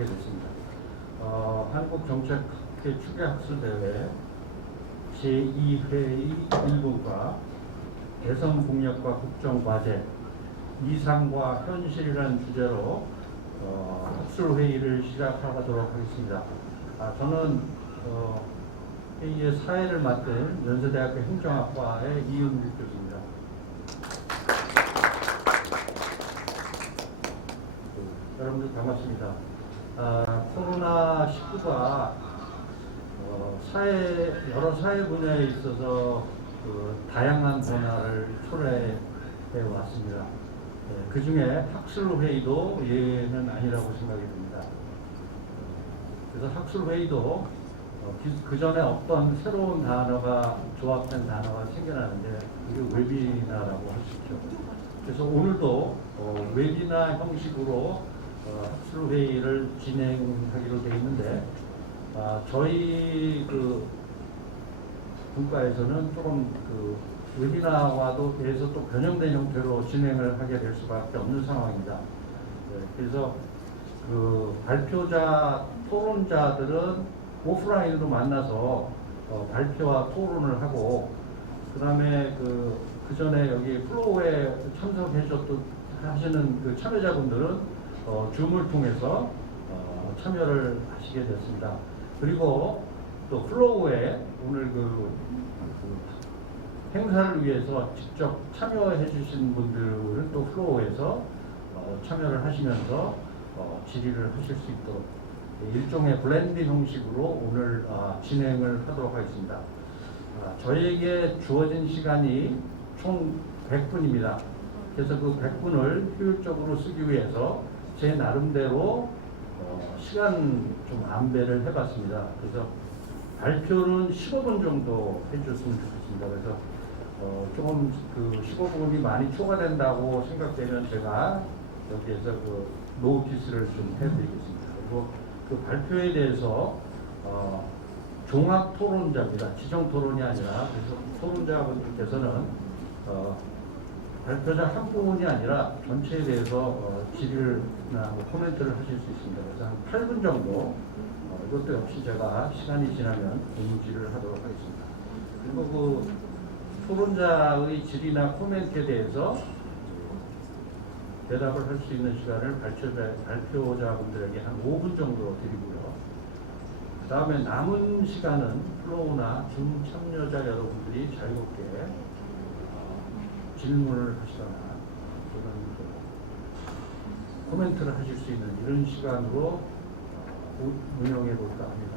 하게 됐습니다. 한국정책학회 추계학술대회 제2회의 1부가 대선공약과 국정과제, 이상과 현실이라는 주제로 학술회의를 시작하도록 하겠습니다. 저는 회의의 사회를 맡은 연세대학교 행정학과의 이은국 교수입니다. 여러분들 반갑습니다. 코로나19가 여러 사회 분야에 있어서 다양한 변화를 초래해 왔습니다. 그 중에 학술회의도 예외는 아니라고 생각이 듭니다. 그래서 학술회의도 그 전에 어떤 새로운 단어가 조합된 단어가 생겨나는데 그게 웨비나라고 할 수 있죠. 그래서 오늘도 웨비나 형식으로 학술회의를 진행하기로 되어 있는데 저희 분과에서는 조금 웨비나와도 대해서 또 변형된 형태로 진행을 하게 될 수밖에 없는 상황입니다. 그래서 발표자, 토론자들은 오프라인으로 만나서 발표와 토론을 하고, 그 다음에 그 전에 여기 플로우에 하시는 참여자분들은 줌을 통해서 참여를 하시게 됐습니다. 그리고 또 플로우에 오늘 행사를 위해서 직접 참여해 주신 분들은 또 플로우에서 참여를 하시면서 질의를 하실 수 있도록 일종의 블렌딩 형식으로 오늘 진행을 하도록 하겠습니다. 저희에게 주어진 시간이 총 100분입니다. 그래서 그 100분을 효율적으로 쓰기 위해서 제 나름대로 시간 좀 안배를 해봤습니다. 그래서 발표는 15분 정도 해줬으면 좋겠습니다. 그래서 조금 15분이 많이 초과된다고 생각되면 제가 여기에서 노티스를 좀 해드리겠습니다. 그리고 그 발표에 대해서 종합 토론자입니다. 지정 토론이 아니라, 그래서 토론자분들께서는 발표자 한 분이 아니라 전체에 대해서 질의나 코멘트를 하실 수 있습니다. 그래서 한 8분 정도, 이것도 역시 제가 시간이 지나면 공지를 하도록 하겠습니다. 그리고 토론자의 질의나 코멘트에 대해서 대답을 할 수 있는 시간을 발표자분들에게 한 5분 정도 드리고요. 그 다음에 남은 시간은 플로우나 줌 참여자 여러분들이 자유롭게 질문을 하시거나 또는 코멘트를 하실 수 있는 이런 시간으로 운영해 볼까 합니다.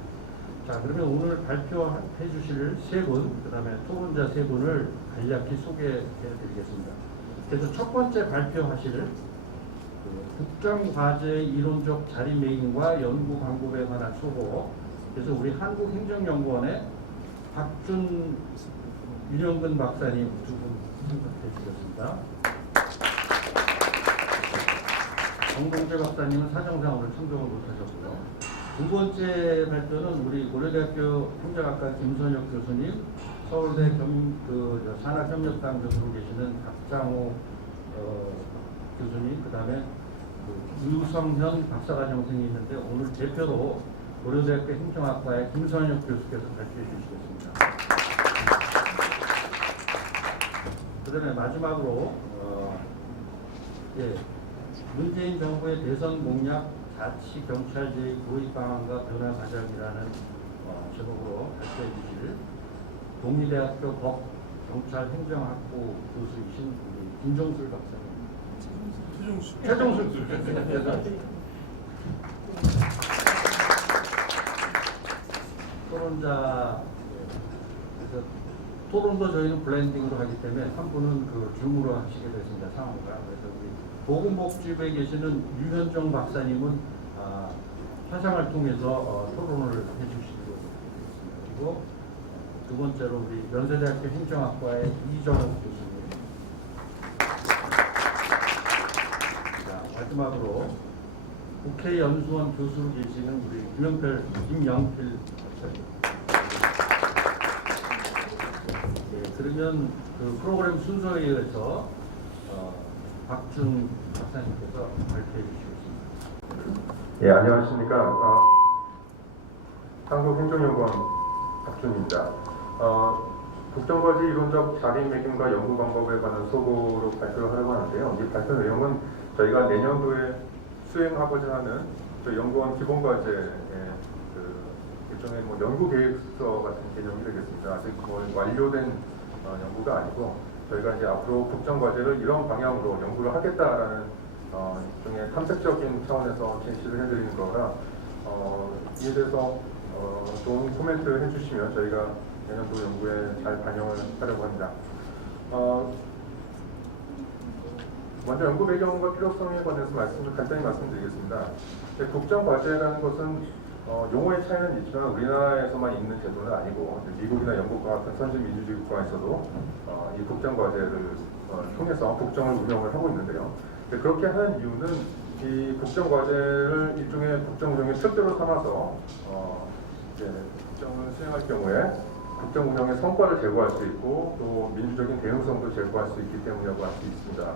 자, 그러면 오늘 발표해 주실 세 분, 그 다음에 토론자 세 분을 간략히 소개해 드리겠습니다. 그래서 첫 번째 발표하실 국정과제의 이론적 자리매김과 연구 방법에 관한 소고, 그래서 우리 한국행정연구원의 박준 윤영근 박사님 두 분 선택해 주셨습니다. 정동재 박사님은 사정상 오늘 참석을 못하셨고요. 두 번째 발표는 우리 고려대학교 행정학과 김선혁 교수님, 서울대 산학협력단 교수로 계시는 박장호 교수님, 그 다음에 유성현 박사과정생이 있는데 오늘 대표로 고려대학교 행정학과의 김선혁 교수께서 발표해 주시겠습니다. 그 다음에 마지막으로 문재인 정부의 대선 공약 자치 경찰제의 도입 방안과 변화 과정이라는 제목으로 발표해 주실 동리대학교 법 경찰 행정학부 교수이신 우리 김종술 박사님. 최종술. 토론자, 그래서 토론도 저희는 블렌딩으로 하기 때문에 한 분은 줌으로 하시게 됐습니다. 상호가. 그래서 우리 보건복지부에 계시는 유현정 박사님은 화상을 통해서 토론을 해주시기로 했습니다. 그리고 두 번째로 우리 연세대학교 행정학과의 이정욱 교수님. 자, 마지막으로 국회연수원 교수로 계시는 우리 김영필 박사님. 그러면 프로그램 순서에 의해서 박준 박사님께서 발표해 주시겠습니다. 예, 안녕하십니까. 한국행정연구원 박준입니다. 국정과제 이론적 자리매김과 연구 방법에 관한 소고로 발표를 하려고 하는데요. 이 발표 내용은 저희가 내년도에 수행하고자 하는 저희 연구원 기본과제의 일종의 연구 계획서 같은 개념이 되겠습니다. 아직 완료된 연구가 아니고 저희가 이제 앞으로 국정과제를 이런 방향으로 연구를 하겠다라는 일종의 탐색적인 차원에서 제시를 해드리는 거라 이에 대해서 좋은 코멘트를 해주시면 저희가 내년도 연구에 잘 반영을 하려고 합니다. 먼저 연구 배경과 필요성에 관해서 간단히 말씀드리겠습니다. 국정과제라는 것은 용어의 차이는 있지만 우리나라에서만 있는 제도는 아니고 미국이나 영국과 같은 선진 민주주의 국가에서도 이 국정과제를 통해서 국정을 운영을 하고 있는데요. 그렇게 하는 이유는 이 국정과제를 일종의 국정 운영의 특대로 삼아서 국정을 수행할 경우에 국정 운영의 성과를 제고할 수 있고 또 민주적인 대응성도 제고할 수 있기 때문이라고 할 수 있습니다.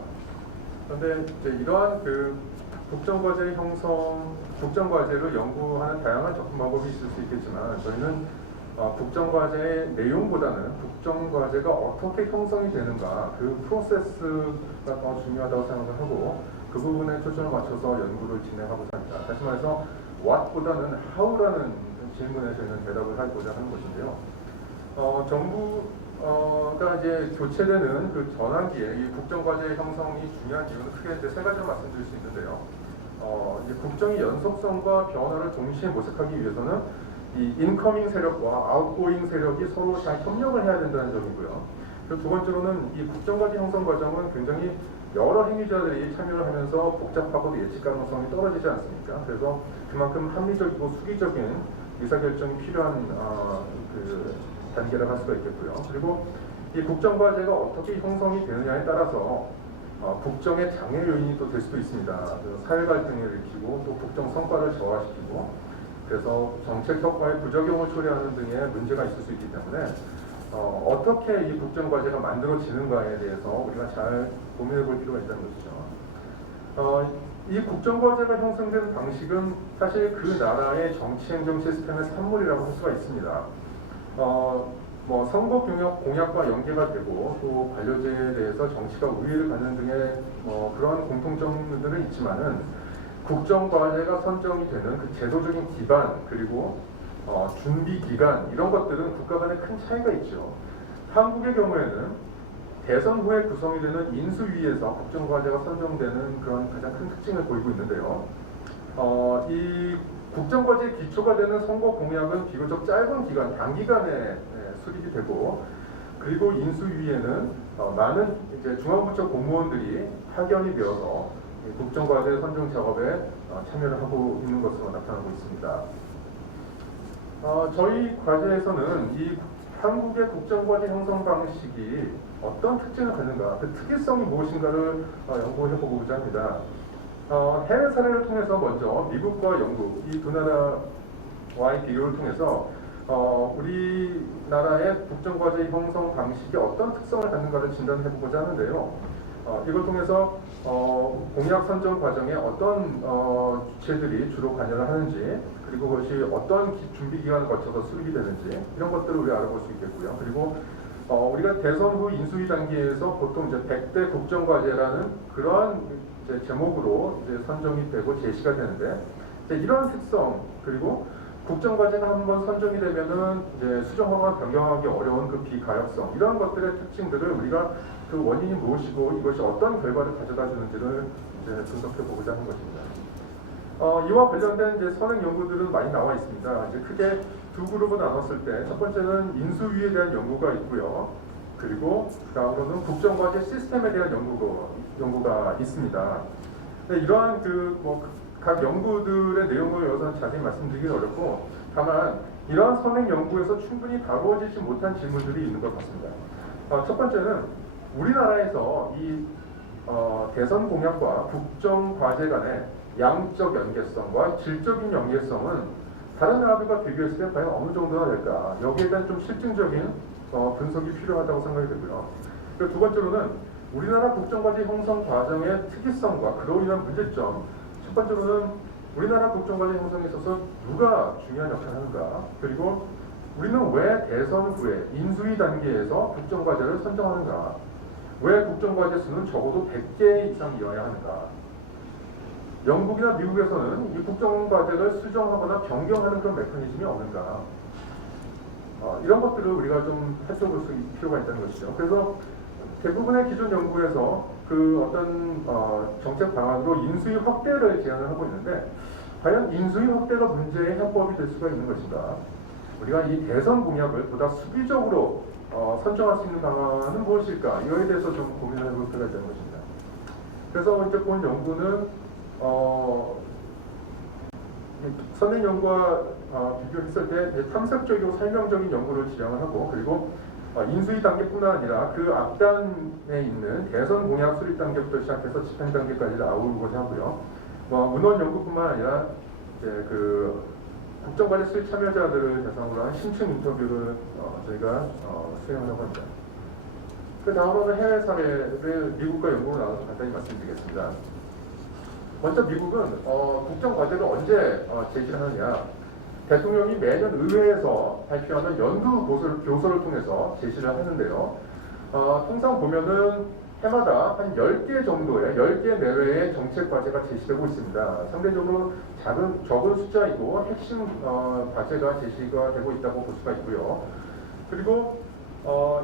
그런데 이러한 국정과제 형성, 국정과제를 연구하는 다양한 접근 방법이 있을 수 있겠지만 저희는 국정과제의 내용보다는 국정과제가 어떻게 형성이 되는가 그 프로세스가 더 중요하다고 생각을 하고 그 부분에 초점을 맞춰서 연구를 진행하고자 합니다. 다시 말해서 what보다는 how라는 질문에 저희는 대답을 하고자 하는 것인데요. 정부가 이제 교체되는 그 전환기에 이 국정과제 형성이 중요한 이유는 크게 이제 세 가지로 말씀드릴 수 있는데요. 이제 국정의 연속성과 변화를 동시에 모색하기 위해서는 이 인커밍 세력과 아웃고잉 세력이 서로 잘 협력을 해야 된다는 점이고요. 그리고 두 번째로는 이 국정과제 형성 과정은 굉장히 여러 행위자들이 참여를 하면서 복잡하고 예측 가능성이 떨어지지 않습니까? 그래서 그만큼 합리적이고 수기적인 의사결정이 필요한 단계라고 할 수가 있겠고요. 그리고 이 국정과제가 어떻게 형성이 되느냐에 따라서 국정의 장애 요인이 또 될 수도 있습니다. 사회 갈등을 일으키고 또 국정 성과를 저하시키고 그래서 정책 효과의 부작용을 초래하는 등의 문제가 있을 수 있기 때문에 어떻게 이 국정과제가 만들어지는가에 대해서 우리가 잘 고민해 볼 필요가 있다는 것이죠. 이 국정과제가 형성되는 방식은 사실 그 나라의 정치행정 시스템의 산물이라고 할 수가 있습니다. 선거 공약과 연계가 되고 또 관료제에 대해서 정치가 우위를 갖는 등의 그런 공통점들은 있지만은 국정과제가 선정이 되는 그 제도적인 기반 그리고 준비 기간 이런 것들은 국가 간에 큰 차이가 있죠. 한국의 경우에는 대선 후에 구성이 되는 인수위에서 국정과제가 선정되는 그런 가장 큰 특징을 보이고 있는데요. 이 국정과제의 기초가 되는 선거 공약은 비교적 짧은 기간, 단기간에 수립이 되고 그리고 인수위에는 많은 이제 중앙부처 공무원들이 파견이 되어서 국정과제 선정 작업에 참여를 하고 있는 것으로 나타나고 있습니다. 저희 과제에서는 이 한국의 국정과제 형성 방식이 어떤 특징을 갖는가, 그 특이성이 무엇인가를 연구해 보고자 합니다. 해외 사례를 통해서 먼저 미국과 영국 이 두 나라와의 비교를 통해서 우리나라의 국정과제 형성 방식이 어떤 특성을 갖는가를 진단해 보고자 하는데요. 이걸 통해서 공약 선정 과정에 어떤 주체들이 주로 관여를 하는지 그리고 그것이 어떤 준비 기간을 거쳐서 수립이 되는지 이런 것들을 우리가 알아볼 수 있겠고요. 그리고 우리가 대선 후 인수위 단계에서 보통 이제 100대 국정과제라는 그러한 이제 제목으로 이제 선정이 되고 제시가 되는데 이제 이러한 특성 그리고 국정과제가 한번 선정이 되면은 이제 수정하거나 변경하기 어려운 그 비가역성 이러한 것들의 특징들을 우리가 그 원인이 무엇이고 이것이 어떤 결과를 가져다 주는지를 이제 분석해 보고자 하는 것입니다. 이와 관련된 이제 선행 연구들은 많이 나와 있습니다. 이제 크게 두 그룹을 나눴을 때 첫 번째는 인수위에 대한 연구가 있고요. 그리고 다음으로는 국정과제 시스템에 대한 연구가 있습니다. 이러한 각 연구들의 내용을 여기서 자세히 말씀드리기는 어렵고 다만 이러한 선행 연구에서 충분히 다루어지지 못한 질문들이 있는 것 같습니다. 첫 번째는 우리나라에서 이 대선 공약과 국정 과제 간의 양적 연계성과 질적인 연계성은 다른 나라들과 비교했을 때 과연 어느 정도나 될까? 여기에 대한 좀 실증적인 분석이 필요하다고 생각이 되고요. 그리고 두 번째로는 우리나라 국정과제 형성 과정의 특이성과 그로 인한 문제점. 첫 번째로는 우리나라 국정과제 형성에 있어서 누가 중요한 역할을 하는가? 그리고 우리는 왜 대선 후에 인수위 단계에서 국정과제를 선정하는가? 왜 국정과제 수는 적어도 100개 이상이어야 하는가? 영국이나 미국에서는 이 국정과제를 수정하거나 변경하는 그런 메커니즘이 없는가? 이런 것들을 우리가 좀 살펴볼 필요가 있다는 것이죠. 그래서 대부분의 기존 연구에서 그 어떤 정책 방안으로 인수위 확대를 제안을 하고 있는데 과연 인수위 확대가 문제의 해법이 될 수가 있는 것인가? 우리가 이 대선 공약을 보다 수비적으로 선정할 수 있는 방안은 무엇일까? 이거에 대해서 좀 고민을 해볼 필요가 있다는 것입니다. 그래서 이제 본 연구는 선행 연구와 비교했을 때 탐색적이고 설명적인 연구를 지향을 하고 그리고 인수위 단계뿐만 아니라 그 앞단에 있는 대선 공약 수립 단계부터 시작해서 집행 단계까지를 아우르고자 하고요. 문헌 연구뿐만 아니라 이제 그 국정과제 수립 참여자들을 대상으로 한 심층 인터뷰를 저희가 수행하려고 합니다. 그 다음으로는 해외 사례를 미국과 영국으로 나눠서 간단히 말씀드리겠습니다. 먼저 미국은 국정과제를 언제 제시를 하느냐? 대통령이 매년 의회에서 발표하는 연구 교서를 통해서 제시를 하는데요. 통상 보면은 해마다 한 10개 정도의 10개 내외의 정책 과제가 제시되고 있습니다. 상대적으로 적은 숫자이고 핵심 과제가 제시가 되고 있다고 볼 수가 있고요. 그리고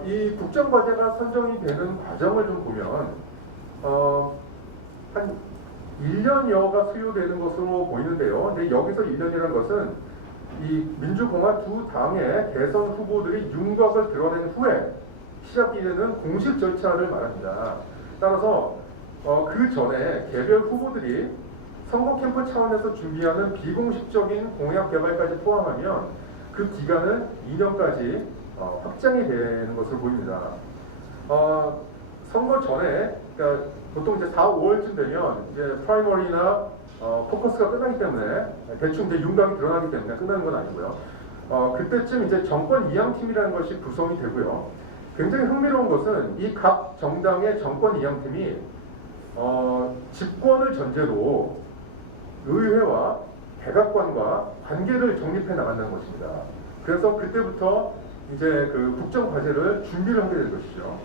이 국정 과제가 선정이 되는 과정을 좀 보면 한 1년여가 소요되는 것으로 보이는데요. 근데 여기서 1년이라는 것은 이 민주공화 두 당의 대선 후보들이 윤곽을 드러낸 후에 시작이 되는 공식 절차를 말합니다. 따라서 그 전에 개별 후보들이 선거 캠프 차원에서 준비하는 비공식적인 공약 개발까지 포함하면 그 기간은 2년까지 확장이 되는 것으로 보입니다. 선거 전에 그러니까 보통 이제 4, 5월쯤 되면 이제 프라이머리나 포커스가 끝나기 때문에 대충 이제 윤곽이 드러나기 때문에 끝나는 건 아니고요. 그때쯤 이제 정권 이양팀이라는 것이 구성이 되고요. 굉장히 흥미로운 것은 이 각 정당의 정권 이양팀이 집권을 전제로 의회와 백악관과 관계를 정립해 나간다는 것입니다. 그래서 그때부터 이제 그 국정 과제를 준비를 하게 된 것이죠.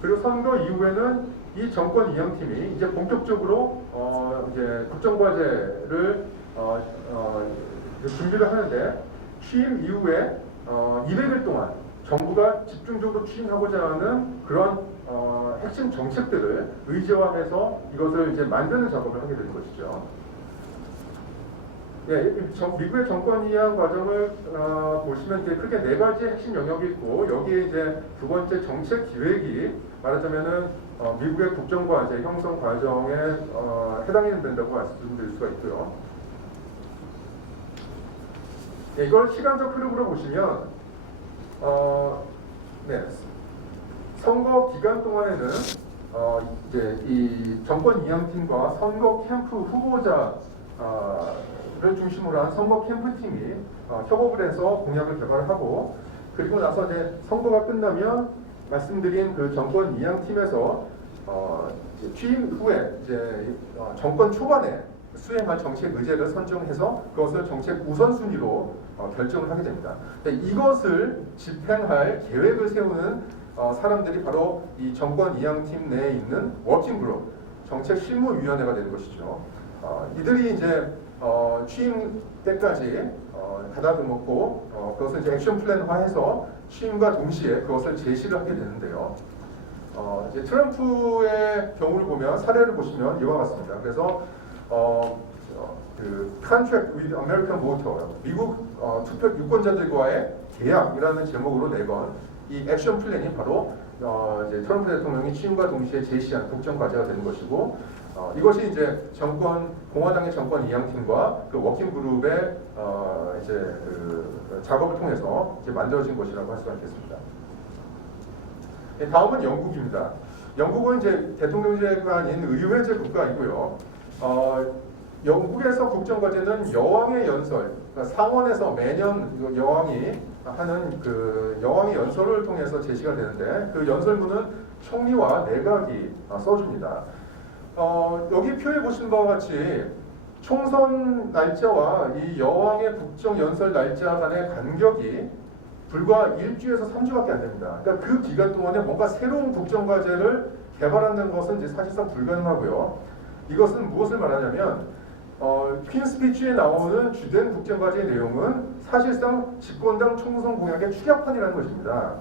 그리고 선거 이후에는 이 정권 이양팀이 이제 본격적으로 이제 국정 과제를 준비를 하는데 취임 이후에 200일 동안 정부가 집중적으로 추진하고자 하는 그런 핵심 정책들을 의제화해서 이것을 이제 만드는 작업을 하게 되는 것이죠. 예, 미국의 정권 이양 과정을 보시면 이제 크게 4가지 핵심 영역이 있고 여기에 이제 두 번째 정책 기획이 말하자면은 미국의 국정 과제 형성 과정에 해당이 된다고 말씀드릴 수가 있고요. 예, 이걸 시간적 흐름으로 보시면 네, 선거 기간 동안에는 이제 이 정권 이양팀과 선거 캠프 후보자 를 중심으로 한 선거 캠프팀이 협업을 해서 공약을 개발을 하고 그리고 나서 이제 선거가 끝나면 말씀드린 그 정권 이양팀에서 취임 후에 이제 정권 초반에 수행할 정책 의제를 선정해서 그것을 정책 우선순위로 결정을 하게 됩니다. 이것을 집행할 계획을 세우는 사람들이 바로 이 정권 이양팀 내에 있는 워킹그룹 정책실무위원회가 되는 것이죠. 이들이 이제 취임 때까지 가다듬었고 그것을 이제 액션 플랜화해서 취임과 동시에 그것을 제시를 하게 되는데요. 이제 트럼프의 경우를 보면 사례를 보시면 이와 같습니다. 그래서 그 Contract with American Voter 미국 투표 유권자들과의 계약이라는 제목으로 내건 이 액션 플랜이 바로 이제 트럼프 대통령이 취임과 동시에 제시한 국정 과제가 되는 것이고 이것이 이제 공화당의 정권 이양팀과 그 워킹 그룹의 이제 그 작업을 통해서 이제 만들어진 것이라고 할 수가 있겠습니다. 다음은 영국입니다. 영국은 이제 대통령제가 아닌 의회제 국가이고요. 영국에서 국정과제는 여왕의 연설, 그러니까 상원에서 매년 여왕이 하는 그 여왕의 연설을 통해서 제시가 되는데 그 연설문은 총리와 내각이 써줍니다. 여기 표에 보시는 바와 같이 총선 날짜와 이 여왕의 국정 연설 날짜 간의 간격이 불과 일주에서 3주밖에 안 됩니다. 그러니까 그 기간 동안에 뭔가 새로운 국정 과제를 개발한다는 것은 이제 사실상 불가능하고요. 이것은 무엇을 말하냐면 퀸 스피치에 나오는 주된 국정 과제의 내용은 사실상 집권당 총선 공약의 축약판이라는 것입니다.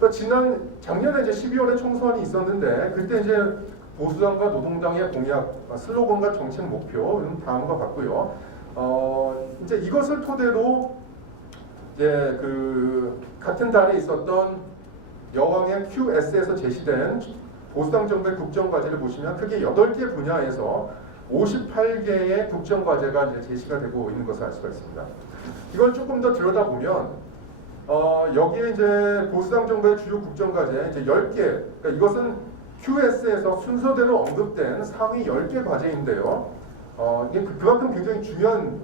그러니까 작년에 이제 12월에 총선이 있었는데 그때 이제 보수당과 노동당의 공약, 슬로건과 정책 목표 다음과 같고요. 이제 이것을 토대로 이제 그 같은 달에 있었던 여왕의 QS에서 제시된 보수당 정부의 국정 과제를 보시면 크게 8개 분야에서 58개의 국정 과제가 이제 제시가 되고 있는 것을 알 수가 있습니다. 이걸 조금 더 들여다보면 여기에 이제 보수당 정부의 주요 국정 과제 이제 10개, 그러니까 이것은 QS에서 순서대로 언급된 상위 10개 과제인데요. 이게 그만큼 굉장히 중요한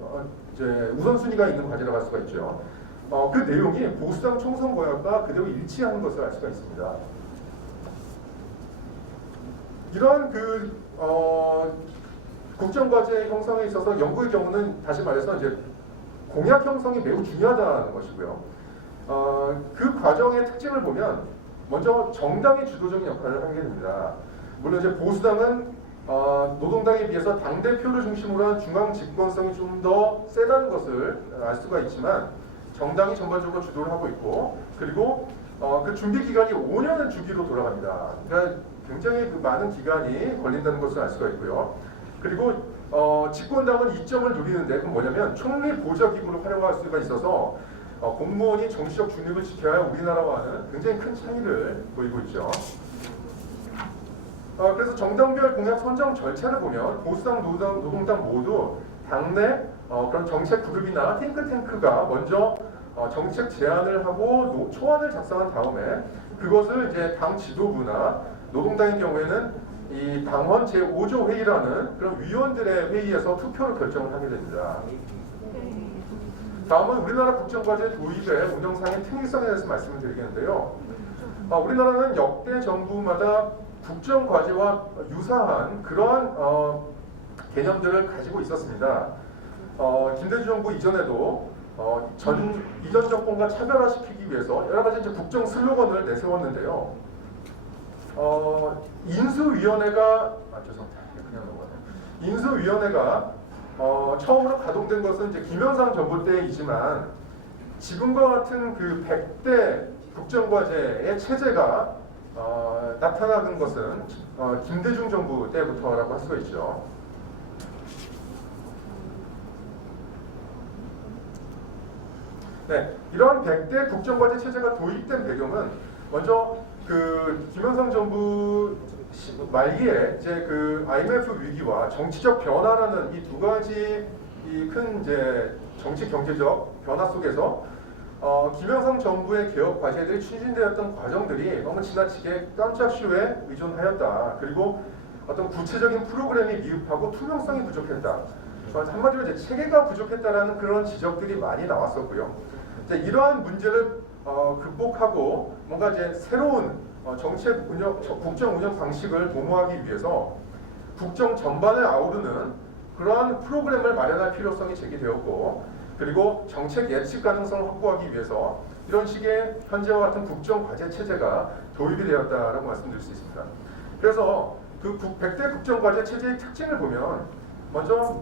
이제 우선순위가 있는 과제라고 할 수가 있죠. 그 내용이 보수당 총선 공약과 그대로 일치하는 것을 알 수가 있습니다. 이러한 국정 과제 형성에 있어서 영국의 경우는 다시 말해서 이제 공약 형성이 매우 중요하다는 것이고요. 그 과정의 특징을 보면 먼저 정당이 주도적인 역할을 하게 됩니다. 물론 이제 보수당은 노동당에 비해서 당대표를 중심으로 한 중앙 집권성이 좀 더 세다는 것을 알 수가 있지만 정당이 전반적으로 주도를 하고 있고 그리고 그 준비 기간이 5년의 주기로 돌아갑니다. 그러니까 굉장히 많은 기간이 걸린다는 것을 알 수가 있고요. 그리고 집권당은 이점을 누리는데 그건 뭐냐면 총리 보좌기구를 활용할 수가 있어서 공무원이 정치적 중립을 지켜야 우리나라와는 굉장히 큰 차이를 보이고 있죠. 그래서 정당별 공약 선정 절차를 보면 보수당, 노동당 모두 당내 그런 정책 그룹이나 탱크가 먼저 정책 제안을 하고 초안을 작성한 다음에 그것을 이제 당 지도부나 노동당의 경우에는 이 당헌 제5조 회의라는 그런 위원들의 회의에서 투표로 결정을 하게 됩니다. 다음은 우리나라 국정과제 도입의 운영상의 특이성에 대해서 말씀을 드리겠는데요. 우리나라는 역대 정부마다 국정과제와 유사한 그러한 개념들을 가지고 있었습니다. 김대중 정부 이전에도 이전 정권과 차별화시키기 위해서 여러 가지 이제 국정 슬로건을 내세웠는데요. 인수위원회가 인수위원회가 처음으로 가동된 것은 이제 김영삼 정부 때이지만 지금과 같은 그 100대 국정과제의 체제가 나타나는 것은 김대중 정부 때부터라고 할 수가 있죠. 네, 이러한 100대 국정과제 체제가 도입된 배경은 먼저 그 김영삼 정부 말기에 이제 그 IMF 위기와 정치적 변화라는 이 두 가지 이 큰 이제 정치 경제적 변화 속에서 김영삼 정부의 개혁 과제들이 추진되었던 과정들이 너무 지나치게 깜짝쇼에 의존하였다. 그리고 어떤 구체적인 프로그램이 미흡하고 투명성이 부족했다. 한마디로 이제 체계가 부족했다라는 그런 지적들이 많이 나왔었고요. 이제 이러한 문제를 극복하고 뭔가 이제 새로운 정책 운영, 국정 운영 방식을 도모하기 위해서 국정 전반을 아우르는 그러한 프로그램을 마련할 필요성이 제기되었고, 그리고 정책 예측 가능성을 확보하기 위해서 이런 식의 현재와 같은 국정 과제 체제가 도입이 되었다라고 말씀드릴 수 있습니다. 그래서 그 100대 국정 과제 체제의 특징을 보면 먼저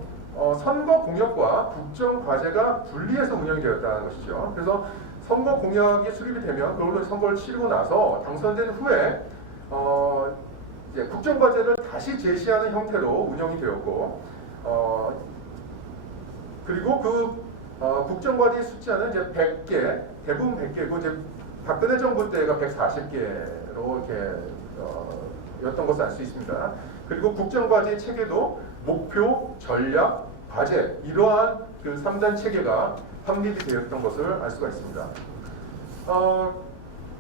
선거 공약과 국정 과제가 분리해서 운영이 되었다는 것이죠. 그래서 선거 공약이 수립이 되면 그걸로 선거를 치르고 나서 당선된 후에 이제 국정 과제를 다시 제시하는 형태로 운영이 되었고, 그리고 그 국정 과제 숫자는 이제 100개, 대부분 100개고 이제 박근혜 정부 때가 140개로 이렇게 였던 것을 알 수 있습니다. 그리고 국정 과제 체계도 목표, 전략, 과제 이러한 그 3단 체계가 확립이 되었던 것을 알 수가 있습니다.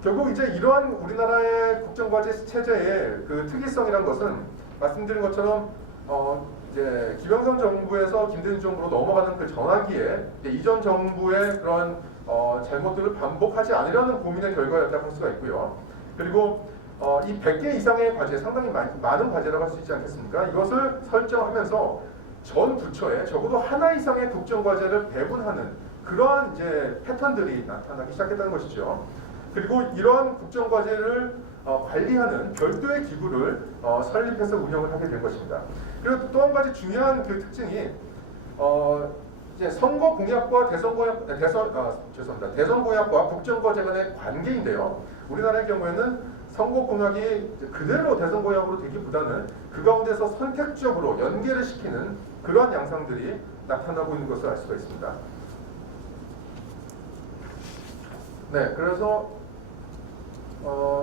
결국 이제 이러한 우리나라의 국정과제 체제의 그 특이성이란 것은 말씀드린 것처럼 이제 김영삼 정부에서 김대중 정부로 넘어가는 그 전환기에 이전 정부의 그런 잘못들을 반복하지 않으려는 고민의 결과였다고 할 수가 있고요. 그리고 이 100개 이상의 과제, 상당히 많은 과제라고 할 수 있지 않겠습니까? 이것을 설정하면서 전 부처에 적어도 하나 이상의 국정과제를 배분하는 그러한 이제 패턴들이 나타나기 시작했다는 것이죠. 그리고 이러한 국정과제를 관리하는 별도의 기구를 설립해서 운영을 하게 된 것입니다. 그리고 또 한 가지 중요한 그 특징이 이제 선거 공약과 대선 공약과 국정과제 간의 관계인데요. 우리나라의 경우에는 선거 공약이 그대로 대선 공약으로 되기보다는 그 가운데서 선택적으로 연계를 시키는 그러한 양상들이 나타나고 있는 것을 알 수가 있습니다. 네, 그래서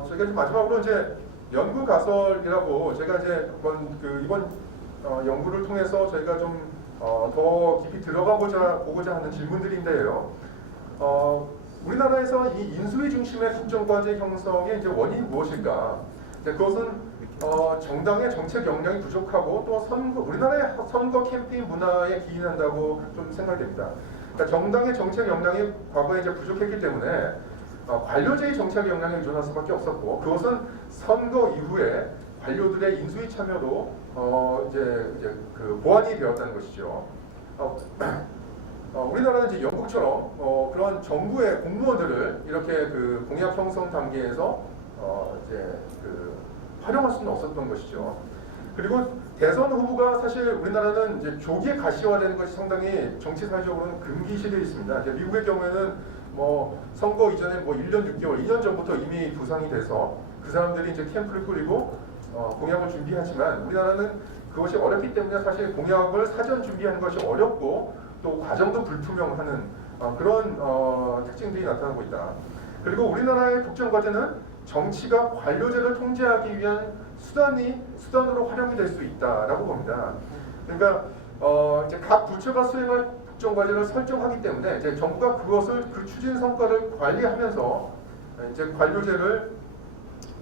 저희가 이제 마지막으로 이제 연구 가설이라고 제가 이제 이번 연구를 통해서 저희가 좀 더 깊이 보고자 하는 질문들인데요. 우리나라에서 이 인수위 중심의 국정과제 형성의 이제 원인이 무엇일까? 그것은 정당의 정책 역량이 부족하고 또 우리나라의 선거 캠페인 문화에 기인한다고 좀 생각됩니다. 그러니까 정당의 정책 역량이 과거에 이제 부족했기 때문에 관료제의 정책 역량에 의존할 수밖에 없었고, 그것은 선거 이후에 관료들의 인수위 참여로 이제 그 보완이 되었다는 것이죠. 우리나라는 이제 영국처럼 그런 정부의 공무원들을 이렇게 그 공약 형성 단계에서 이제 그 활용할 수는 없었던 것이죠. 그리고 대선 후보가 사실 우리나라는 이제 조기에 가시화되는 것이 상당히 정치 사회적으로는 금기시되어 있습니다. 미국의 경우에는 뭐 선거 이전에 뭐 1년 6개월, 2년 전부터 이미 부상이 돼서 그 사람들이 이제 캠프를 꾸리고 공약을 준비하지만, 우리나라는 그것이 어렵기 때문에 사실 공약을 사전 준비하는 것이 어렵고 또 과정도 불투명하는 그런 특징들이 나타나고 있다. 그리고 우리나라의 국정과제는 정치가 관료제를 통제하기 위한 수단으로 활용이 될 수 있다라고 봅니다. 그러니까 이제 각 부처가 수행할 국정과제를 설정하기 때문에 이제 정부가 그 추진 성과를 관리하면서 이제 관료제를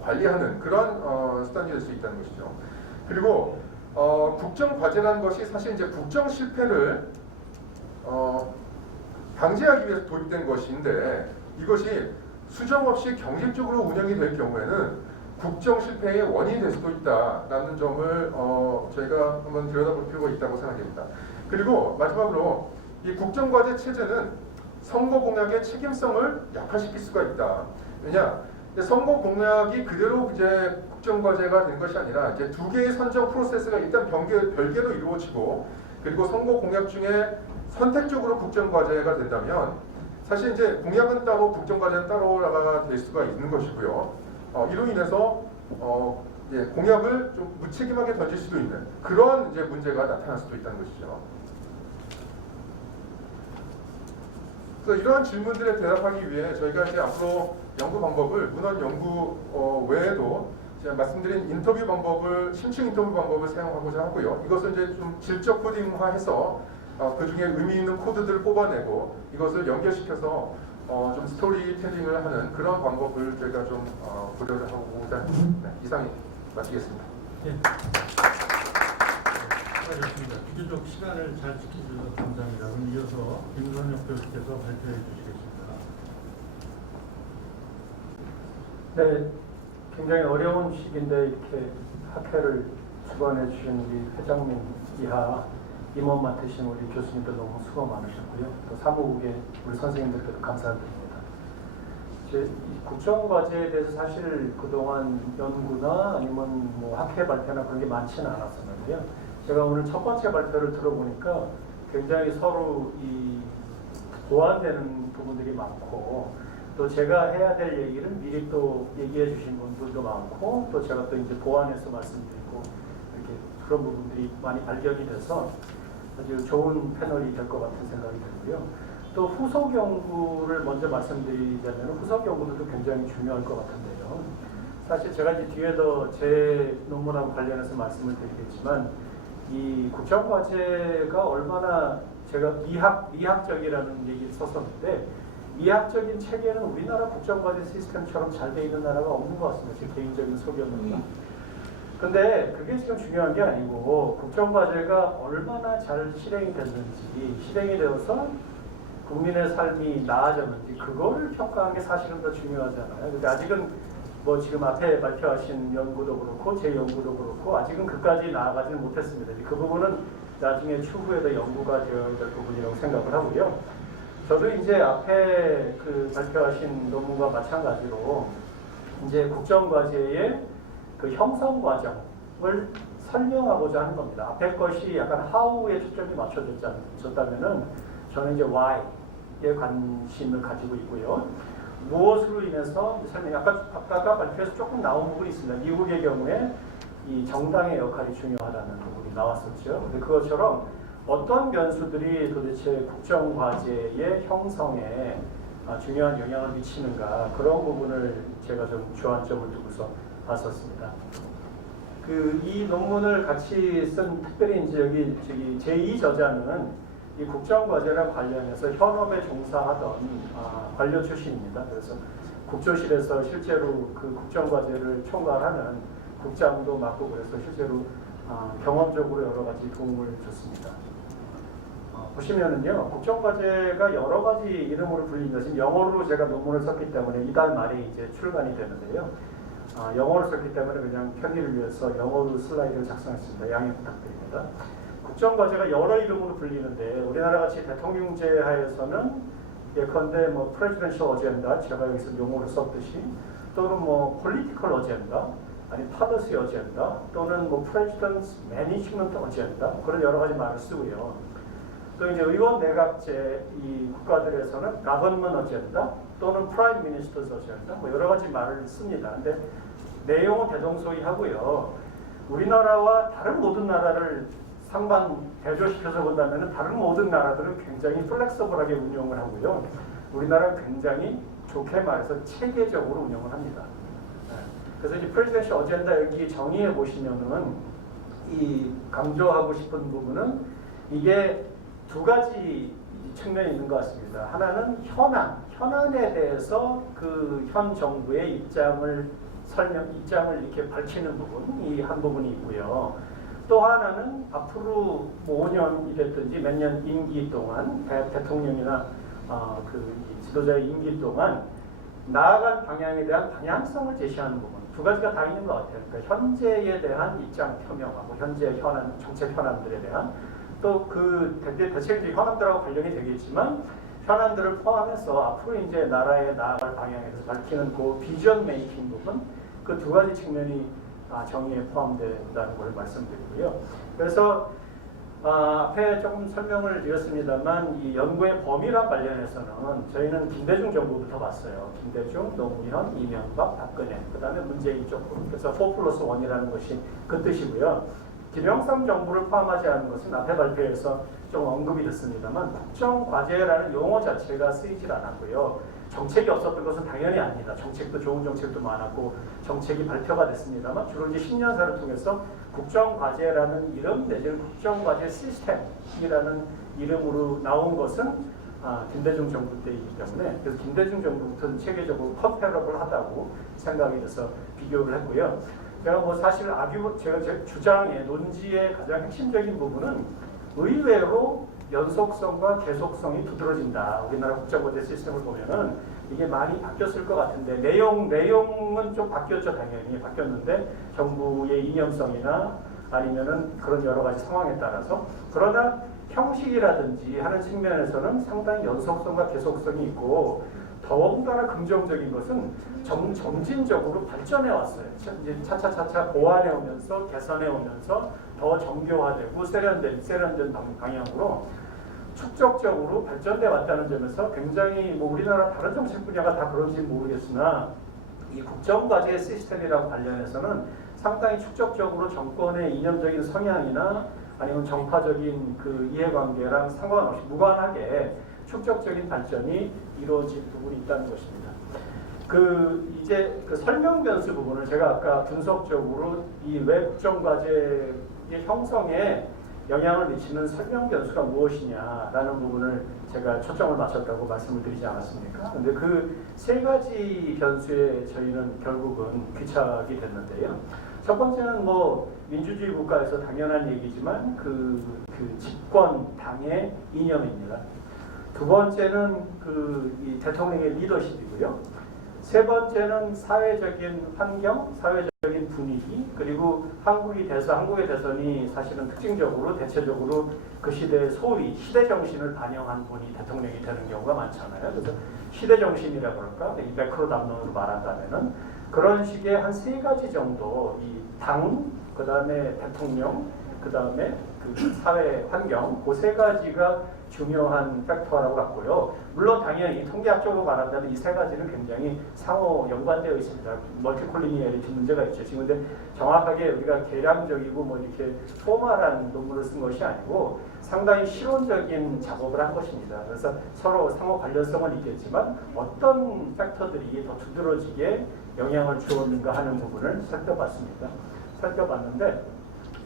관리하는 그런 수단이 될 수 있다는 것이죠. 그리고 국정과제라는 것이 사실 이제 국정 실패를 방지하기 위해서 도입된 것인데, 이것이 수정 없이 경직적으로 운영이 될 경우에는 국정 실패의 원인이 될 수도 있다라는 점을 저희가 한번 들여다볼 필요가 있다고 생각됩니다. 그리고 마지막으로 이 국정과제 체제는 선거 공약의 책임성을 약화시킬 수가 있다. 왜냐? 선거 공약이 그대로 이제 국정과제가 된 것이 아니라 이제 두 개의 선정 프로세스가 일단 별개로 이루어지고, 그리고 선거 공약 중에 선택적으로 국정과제가 된다면 사실 이제 공약은 따로 국정과제는 따로가 될 수가 있는 것이고요. 이로 인해서 이제 공약을 좀 무책임하게 던질 수도 있는 그런 이제 문제가 나타날 수도 있다는 것이죠. 그래서 이러한 질문들에 대답하기 위해 저희가 이제 앞으로 연구 방법을 문헌 연구 외에도 제가 말씀드린 인터뷰 방법을, 심층 인터뷰 방법을 사용하고자 하고요. 이것을 이제 좀 질적 코딩화해서 그 중에 의미 있는 코드들을 뽑아내고 이것을 연결시켜서 좀 스토리텔링을 하는 그런 방법을 저희가 좀 보려고 하고자 합니다. 네, 이상이 마치겠습니다. 네. 수고하셨습니다. 비교적 시간을 잘 지켜주셔서 감사합니다. 그럼 이어서 김선혁 교수께서 발표해 주시겠습니다. 네, 굉장히 어려운 시기인데 이렇게 학회를 주관해 주신 우리 회장님 이하 임원 맡으신 우리 교수님들 너무 수고 많으셨고요. 또 사무국의 우리 선생님들께도 감사드립니다. 이제 이 국정과제에 대해서 사실 그동안 연구나 아니면 뭐 학회 발표나 그런 게 많지는 않았었는데요. 제가 오늘 첫 번째 발표를 들어보니까 굉장히 서로 이 보완되는 부분들이 많고, 또 제가 해야 될 얘기를 미리 또 얘기해 주신 분들도 많고, 또 제가 또 이제 보완해서 말씀드리고 이렇게 그런 부분들이 많이 발견이 돼서 아주 좋은 패널이 될 것 같은 생각이 들고요. 또 후속 연구를 먼저 말씀드리자면 후속 연구들도 굉장히 중요할 것 같은데요. 사실 제가 이제 뒤에도 제 논문하고 관련해서 말씀을 드리겠지만, 이 국정과제가 얼마나 제가 미학적이라는 얘기를 썼었는데, 미학적인 체계는 우리나라 국정과제 시스템처럼 잘 돼 있는 나라가 없는 것 같습니다. 제 개인적인 소견입니다. 근데 그게 지금 중요한 게 아니고, 국정과제가 얼마나 잘 실행이 됐는지, 실행이 되어서 국민의 삶이 나아졌는지 그거를 평가하는 게 사실은 더 중요하잖아요. 근데 아직은 뭐 지금 앞에 발표하신 연구도 그렇고 제 연구도 그렇고 아직은 그까지 나아가지는 못했습니다. 그 부분은 나중에 추후에도 연구가 되어야 될 부분이라고 생각을 하고요. 저도 이제 앞에 그 발표하신 논문과 마찬가지로 이제 국정과제의 그 형성 과정을 설명하고자 하는 겁니다. 앞에 것이 약간 how에 초점이 맞춰졌다면은 저는 이제 why에 관심을 가지고 있고요. 무엇으로 인해서 설명, 아까 발표에서 조금 나온 부분이 있습니다. 미국의 경우에 이 정당의 역할이 중요하다는 부분이 나왔었죠. 근데 그것처럼 어떤 변수들이 도대체 국정과제의 형성에 중요한 영향을 미치는가, 그런 부분을 제가 좀 주안점을 두고서 봤었습니다. 이 논문을 같이 쓴 특별히 이제 여기 제2 저자는 이 국정과제랑 관련해서 현업에 종사하던 관료 출신입니다. 그래서 국조실에서 실제로 그 국정과제를 총괄하는 국장도 맡고 그래서 실제로 경험적으로 여러 가지 도움을 줬습니다. 보시면은요, 국정과제가 여러 가지 이름으로 불립니다. 지금 영어로 제가 논문을 썼기 때문에 이달 말에 이제 출간이 되는데요. 영어로 썼기 때문에 그냥 편의를 위해서 영어로 슬라이드를 작성했습니다. 양해 부탁드립니다. 국정과제가 여러 이름으로 불리는데 우리나라 같이 대통령제 하에서는 예컨대 뭐 프레지던셜 어젠다, 제가 여기서 용어를 썼듯이, 또는 뭐 폴리티컬 어젠다, 아니 파더시 어젠다, 또는 뭐 프레지던스 매니지먼트 어젠다, 그런 여러 가지 말을 쓰고요. 또 이제 의원 내각제 이 국가들에서는 가버먼 어젠다 또는 프라임 미니스터스 어젠다, 뭐 여러 가지 말을 씁니다. 근데 내용은 대동소이하고요. 우리나라와 다른 모든 나라를 상반 대조시켜서 본다면 다른 모든 나라들은 굉장히 플렉서블하게 운영을 하고요. 우리나라는 굉장히 좋게 말해서 체계적으로 운영을 합니다. 그래서 이제 프레지던셜 어젠다 여기 정의해 보시면은 이 강조하고 싶은 부분은 이게 두 가지 측면이 있는 것 같습니다. 하나는 현안에 대해서 그 현 정부의 입장을 이렇게 밝히는 부분이 한 부분이 있고요. 또 하나는 앞으로 뭐 5년이 됐든지 몇 년 임기 동안 대통령이나 그 지도자의 임기 동안 나아갈 방향에 대한 방향성을 제시하는 부분, 두 가지가 다 있는 것 같아요. 그러니까 현재에 대한 입장 표명하고 현재 현안, 정책 현안들에 대한, 또 그 대체적인 현안들하고 관련이 되겠지만 현안들을 포함해서 앞으로 이제 나라의 나아갈 방향에 대해서 밝히는 그 비전 메이킹 부분, 그 두 가지 측면이 정의에 포함된다는 걸 말씀드리고요. 그래서 앞에 조금 설명을 드렸습니다만 이 연구의 범위랑 관련해서는 저희는 김대중 정부부터 봤어요. 김대중, 노무현, 이명박, 박근혜, 그 다음에 문재인 정부. 그래서 4+1이라는 것이 그 뜻이고요. 김영삼 정부를 포함하지 않은 것은 앞에 발표에서 좀 언급이 됐습니다만 국정과제라는 용어 자체가 쓰이질 않았고요. 정책이 없었던 것은 당연히 아닙니다. 정책도 좋은 정책도 많았고 정책이 발표가 됐습니다만 주로 이제 10년사를 통해서 국정과제라는 이름 내지는 국정과제 시스템이라는 이름으로 나온 것은 김대중 정부 때이기 때문에, 그래서 김대중 정부부터는 체계적으로 컴패러블하다고 생각이 돼서 비교를 했고요. 제가 뭐 사실 제가 제 주장의 논지의 가장 핵심적인 부분은 의외로 연속성과 계속성이 두드러진다. 우리나라 국정과제 시스템을 보면은 이게 많이 바뀌었을 것 같은데 내용은 좀 바뀌었죠. 당연히 바뀌었는데 정부의 이념성이나 아니면은 그런 여러 가지 상황에 따라서, 그러나 형식이라든지 하는 측면에서는 상당히 연속성과 계속성이 있고, 더군다나 긍정적인 것은 점진적으로 발전해 왔어요. 이제 차차차차 보완해 오면서 개선해 오면서 더 정교화되고 세련된 방향으로 축적적으로 발전돼 왔다는 점에서 굉장히 뭐 우리나라 다른 정책 분야가 다 그런지는 모르겠으나 이 국정과제 시스템이라고 관련해서는 상당히 축적적으로 정권의 이념적인 성향이나 아니면 정파적인 그 이해관계랑 상관없이 무관하게 축적적인 발전이 이루어진 부분이 있다는 것입니다. 이제 그 설명 변수 부분을 제가 아까 분석적으로 이 왜 국정과제의 형성에 영향을 미치는 설명 변수가 무엇이냐라는 부분을 제가 초점을 맞췄다고 말씀을 드리지 않았습니까? 근데 그 세 가지 변수에 저희는 결국은 귀착이 됐는데요. 첫 번째는 뭐 민주주의 국가에서 당연한 얘기지만 그 집권 당의 이념입니다. 두 번째는 이 대통령의 리더십이고요. 세 번째는 사회적인 환경, 사회적인 분위기, 그리고 한국의 대선이 사실은 특징적으로 대체적으로 그 시대의 소위 시대 정신을 반영한 분이 대통령이 되는 경우가 많잖아요. 그래서 시대 정신이라고 할까, 이 매크로 담론으로 말한다면은 그런 식의 한 세 가지 정도 이 당, 그 다음에 대통령, 그 다음에 그 사회 환경, 그 세 가지가 중요한 팩터라고 봤고요. 물론 당연히 통계학적으로 말한다면 이 세 가지는 굉장히 상호 연관되어 있습니다. 멀티콜리니얼리티 문제가 있죠. 지금 근데 정확하게 우리가 계량적이고 뭐 이렇게 포멀한 논문을 쓴 것이 아니고 상당히 실온적인 작업을 한 것입니다. 그래서 서로 상호 관련성은 있겠지만 어떤 팩터들이 더 두드러지게 영향을 주었는가 하는 부분을 살펴봤는데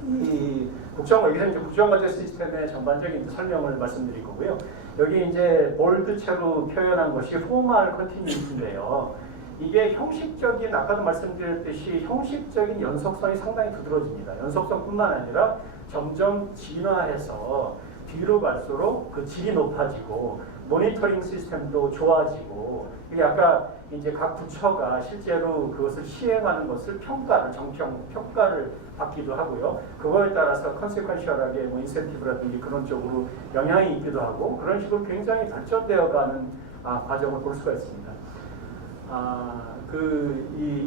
이 여기서 이제 국정과제 시스템의 전반적인 설명을 말씀드릴 거고요. 여기 이제 볼드체로 표현한 것이 포멀 컨티뉴이티인데요. 이게 형식적인, 아까도 말씀드렸듯이 형식적인 연속성이 상당히 두드러집니다. 연속성뿐만 아니라 점점 진화해서 뒤로 갈수록 그 질이 높아지고 모니터링 시스템도 좋아지고, 이게 아까 이제 각 부처가 실제로 그것을 시행하는 것을 평가를 받기도 하고요. 그거에 따라서 컨세퀀셜하게 뭐 인센티브라든지 그런 쪽으로 영향이 있기도 하고, 그런 식으로 굉장히 발전되어가는 과정을 볼 수가 있습니다.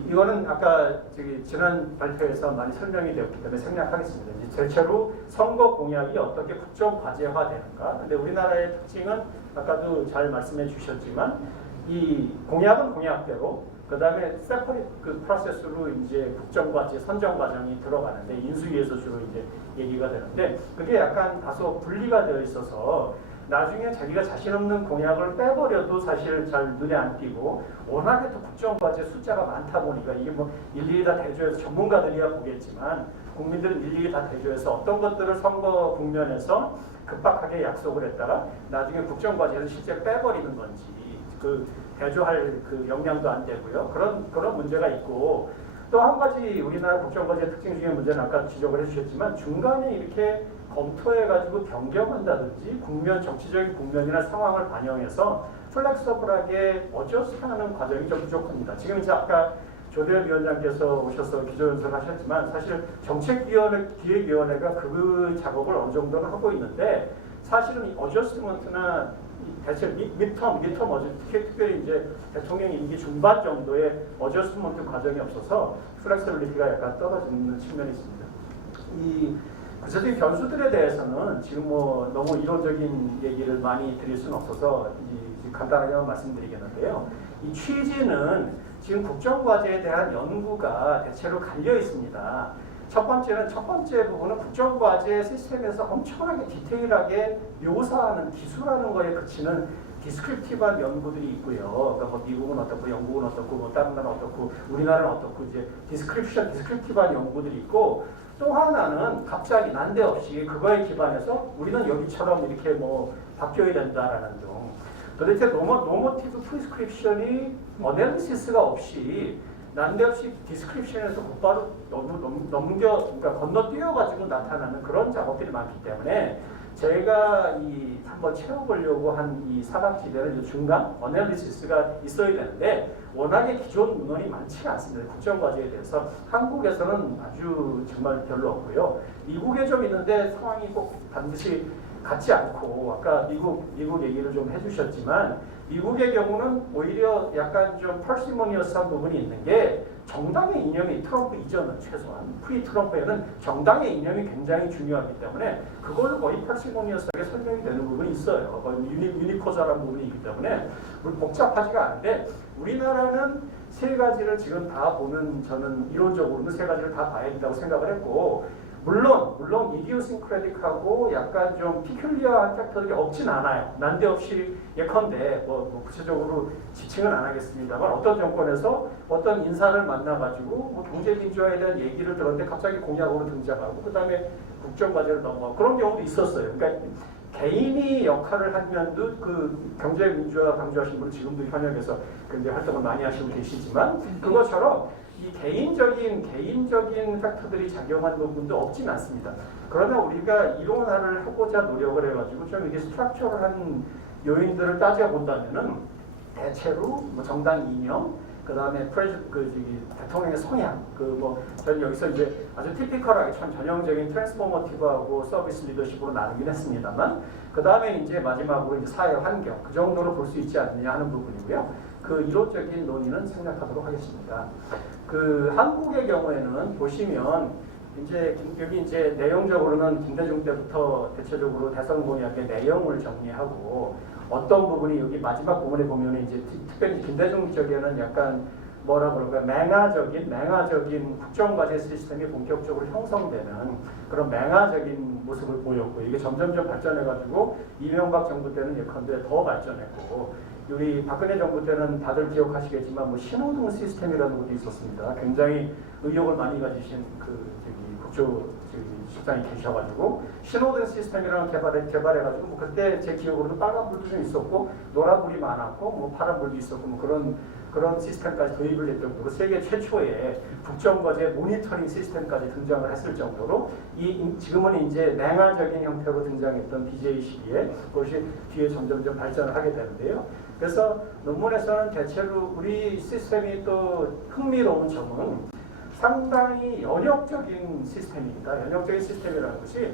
이거는 아까 지난 발표에서 많이 설명이 되었기 때문에 생략하겠습니다. 이제 대체로 선거 공약이 어떻게 국정 과제화되는가. 근데 우리나라의 특징은 아까도 잘 말씀해 주셨지만 이 공약은 공약대로, 그 다음에 세퍼릿 그 프로세스로 이제 국정 과제 선정 과정이 들어가는데 인수위에서 주로 이제 얘기가 되는데 그게 약간 다소 분리가 되어 있어서 나중에 자기가 자신 없는 공약을 빼버려도 사실 잘 눈에 안 띄고, 워낙에 또 국정과제 숫자가 많다 보니까 이게 뭐 일일이 다 대조해서 전문가들이야 보겠지만 국민들은 일일이 다 대조해서 어떤 것들을 선거 국면에서 급박하게 약속을 했다가 나중에 국정과제에서 실제 빼버리는 건지 그 대조할 그 역량도 안 되고요. 그런 문제가 있고, 또 한 가지 우리나라 국정과제 특징 중에 문제는 아까 지적을 해주셨지만 중간에 이렇게 검토해가지고 변경한다든지 정치적인 국면이나 상황을 반영해서 플렉서블하게 어저스트하는 과정이 좀 부족합니다. 지금 이제 아까 조대현 위원장께서 오셔서 기조연설을 하셨지만 사실 기획위원회가 그 작업을 어느 정도는 하고 있는데, 사실은 이 어저스트먼트나 대체 미텀 특별히 이제 대통령 임기 중반 정도의 어저스트먼트 과정이 없어서 플렉서빌리티가 약간 떨어지는 측면이 있습니다. 이 구체적인 변수들에 대해서는 지금 뭐 너무 이론적인 얘기를 많이 드릴 수는 없어서 간단하게 말씀드리겠는데요. 이 취지는 지금 국정과제에 대한 연구가 대체로 갈려 있습니다. 첫 번째 부분은 국정과제 시스템에서 엄청나게 디테일하게 묘사하는 기술하는 거에 그치는 디스크립티브한 연구들이 있고요. 그러니까 뭐 미국은 어떻고, 영국은 어떻고, 뭐 다른 나라는 어떻고, 우리나라는 어떻고, 이제 디스크립티브한 연구들이 있고, 또 하나는 갑자기 난데없이 그거에 기반해서 우리는 여기처럼 이렇게 뭐 바뀌어야 된다라는 등 도대체 노모티브 프리스크립션이 어널리시스가 없이 난데없이 디스크립션에서 곧바로 그러니까 건너뛰어가지고 나타나는 그런 작업들이 많기 때문에 제가 한번 채워보려고 한 이 사각지대는 중간 어널리시스가 있어야 되는데 워낙에 기존 문헌이 많지가 않습니다. 국정과제에 대해서 한국에서는 아주 정말 별로 없고요. 미국에 좀 있는데 상황이 꼭 반드시 같지 않고, 아까 미국 얘기를 좀 해주셨지만 미국의 경우는 오히려 약간 좀 펄시모니어스한 부분이 있는 게, 정당의 이념이 트럼프 이전은 최소한 프리 트럼프에는 정당의 이념이 굉장히 중요하기 때문에 그걸로 거의 펄시모니어스하게 설명이 되는 부분이 있어요. 유니코자라는 부분이 있기 때문에 복잡하지가 않은데, 우리나라는 세 가지를 지금 다 보는, 저는 이론적으로는 세 가지를 다 봐야 된다고 생각을 했고, 물론 이디오싱크레틱하고 약간 좀 피큘리어한 팩터들이 없진 않아요. 난데없이 예컨대 뭐 구체적으로 지칭은 안 하겠습니다만 어떤 정권에서 어떤 인사를 만나가지고 뭐 경제민주화에 대한 얘기를 들었는데 갑자기 공약으로 등장하고 그 다음에 국정과제를 넘어가고 그런 경우도 있었어요. 그러니까 개인이 역할을 한 면도 그 경제민주화 강조하신 분은 지금도 현역에서 굉장히 활동을 많이 하시고 계시지만 그것처럼 이 개인적인 팩터들이 작용한 부분도 없진 않습니다. 그러나 우리가 이론화를 하고자 노력을 해가지고 좀 이게 스트럭처럴한 요인들을 따져본다면은 대체로 뭐 정당 이념, 그 다음에 대통령의 성향, 저는 여기서 이제 아주 티피컬하게 참 전형적인 트랜스포머티브하고 서비스 리더십으로 나누긴 했습니다만, 그 다음에 이제 마지막으로 이제 사회 환경, 그 정도로 볼 수 있지 않느냐 하는 부분이고요. 그 이론적인 논의는 생략하도록 하겠습니다. 그 한국의 경우에는 보시면 여기 이제 내용적으로는 김대중 때부터 대체적으로 대선 공약의 내용을 정리하고, 어떤 부분이 여기 마지막 부분에 보면 이제 특별히 김대중 쪽에는 약간 뭐라 그럴까요? 맹아적인 국정과제 시스템이 본격적으로 형성되는 그런 맹아적인 모습을 보였고, 이게 점점점 발전해가지고 이명박 정부 때는 예컨대 더 발전했고, 우리 박근혜 정부 때는 다들 기억하시겠지만 신호등 시스템이라는 것도 있었습니다. 굉장히 의욕을 많이 가지신 국조실장이 계셔가지고 신호등 시스템이라는 개발해가지고 그때 제 기억으로도 빨간불도 좀 있었고 노란불이 많았고 파란불도 있었고 그런 시스템까지 도입을 했 정도로 세계 최초의 국정과제 모니터링 시스템까지 등장을 했을 정도로 지금은 이제 냉화적인 형태로 등장했던 BJ 시기에 그것이 뒤에 점점점 발전을 하게 되는데요. 그래서 논문에서는 대체로 우리 시스템이 또 흥미로운 점은 상당히 연역적인 시스템입니다. 연역적인 시스템이라는 것이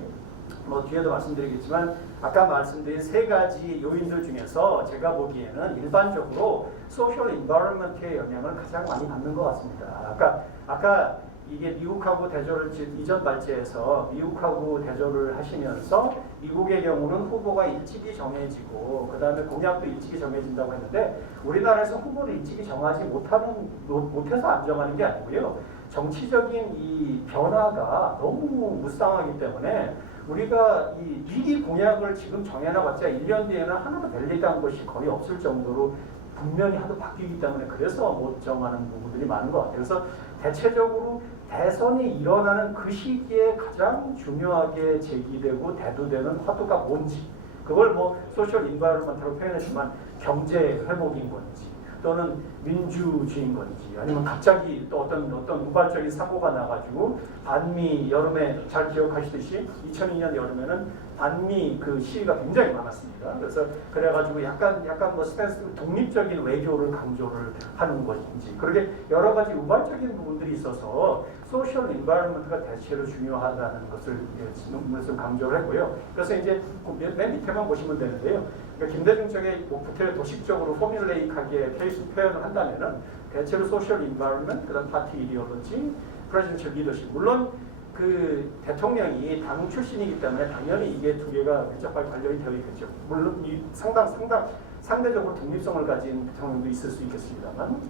뒤에도 말씀드리겠지만 아까 말씀드린 세 가지 요인들 중에서 제가 보기에는 일반적으로 소셜 인바이러먼트의 영향을 가장 많이 받는 것 같습니다. 아까 이게 미국하고 대조를 이전 발제에서 미국하고 대조를 하시면서 미국의 경우는 후보가 일찍이 정해지고 그 다음에 공약도 일찍이 정해진다고 했는데 우리나라에서 후보를 일찍이 정하지 못해서 안 정하는 게 아니고요. 정치적인 이 변화가 너무 무쌍하기 때문에 우리가 이 미리 공약을 지금 정해놔봤자 1년 뒤에는 하나도 밸리드한 것이 거의 없을 정도로 국면이 하도 바뀌기 때문에 그래서 못 정하는 부분들이 많은 것 같아요. 그래서 대체적으로 대선이 일어나는 그 시기에 가장 중요하게 제기되고 대두되는 화두가 뭔지, 그걸 소셜 인바이러먼트로 표현했지만 경제 회복인 건지 또는 민주주의인 건지 아니면 갑자기 또 어떤 우발적인 사고가 나가지고 반미 여름에 잘 기억하시듯이 2002년 여름에는 반미 그 시위가 굉장히 많았습니다. 그래가지고 약간 스탠스 독립적인 외교를 강조를 하는 것인지 그렇게 여러 가지 우발적인 부분들이 있어서 소셜 인바이러먼트가 대체로 중요하다는 것을 강조를 했고요. 그래서 이제 맨 밑에만 보시면 되는데요. 그러니까 김대중 쪽에 구태여 도식적으로 포뮬레이크하게 표현을 한다면은 대체로 소셜 인바이러먼트, 그다음 파티 이디올로지, 프레지던셜 리더십. 물론 그 대통령이 당 출신이기 때문에 당연히 이게 두 개가 밀접하게 관련이 되어 있겠죠. 물론 이 상대적으로 독립성을 가진 대통령도 있을 수 있겠습니다만,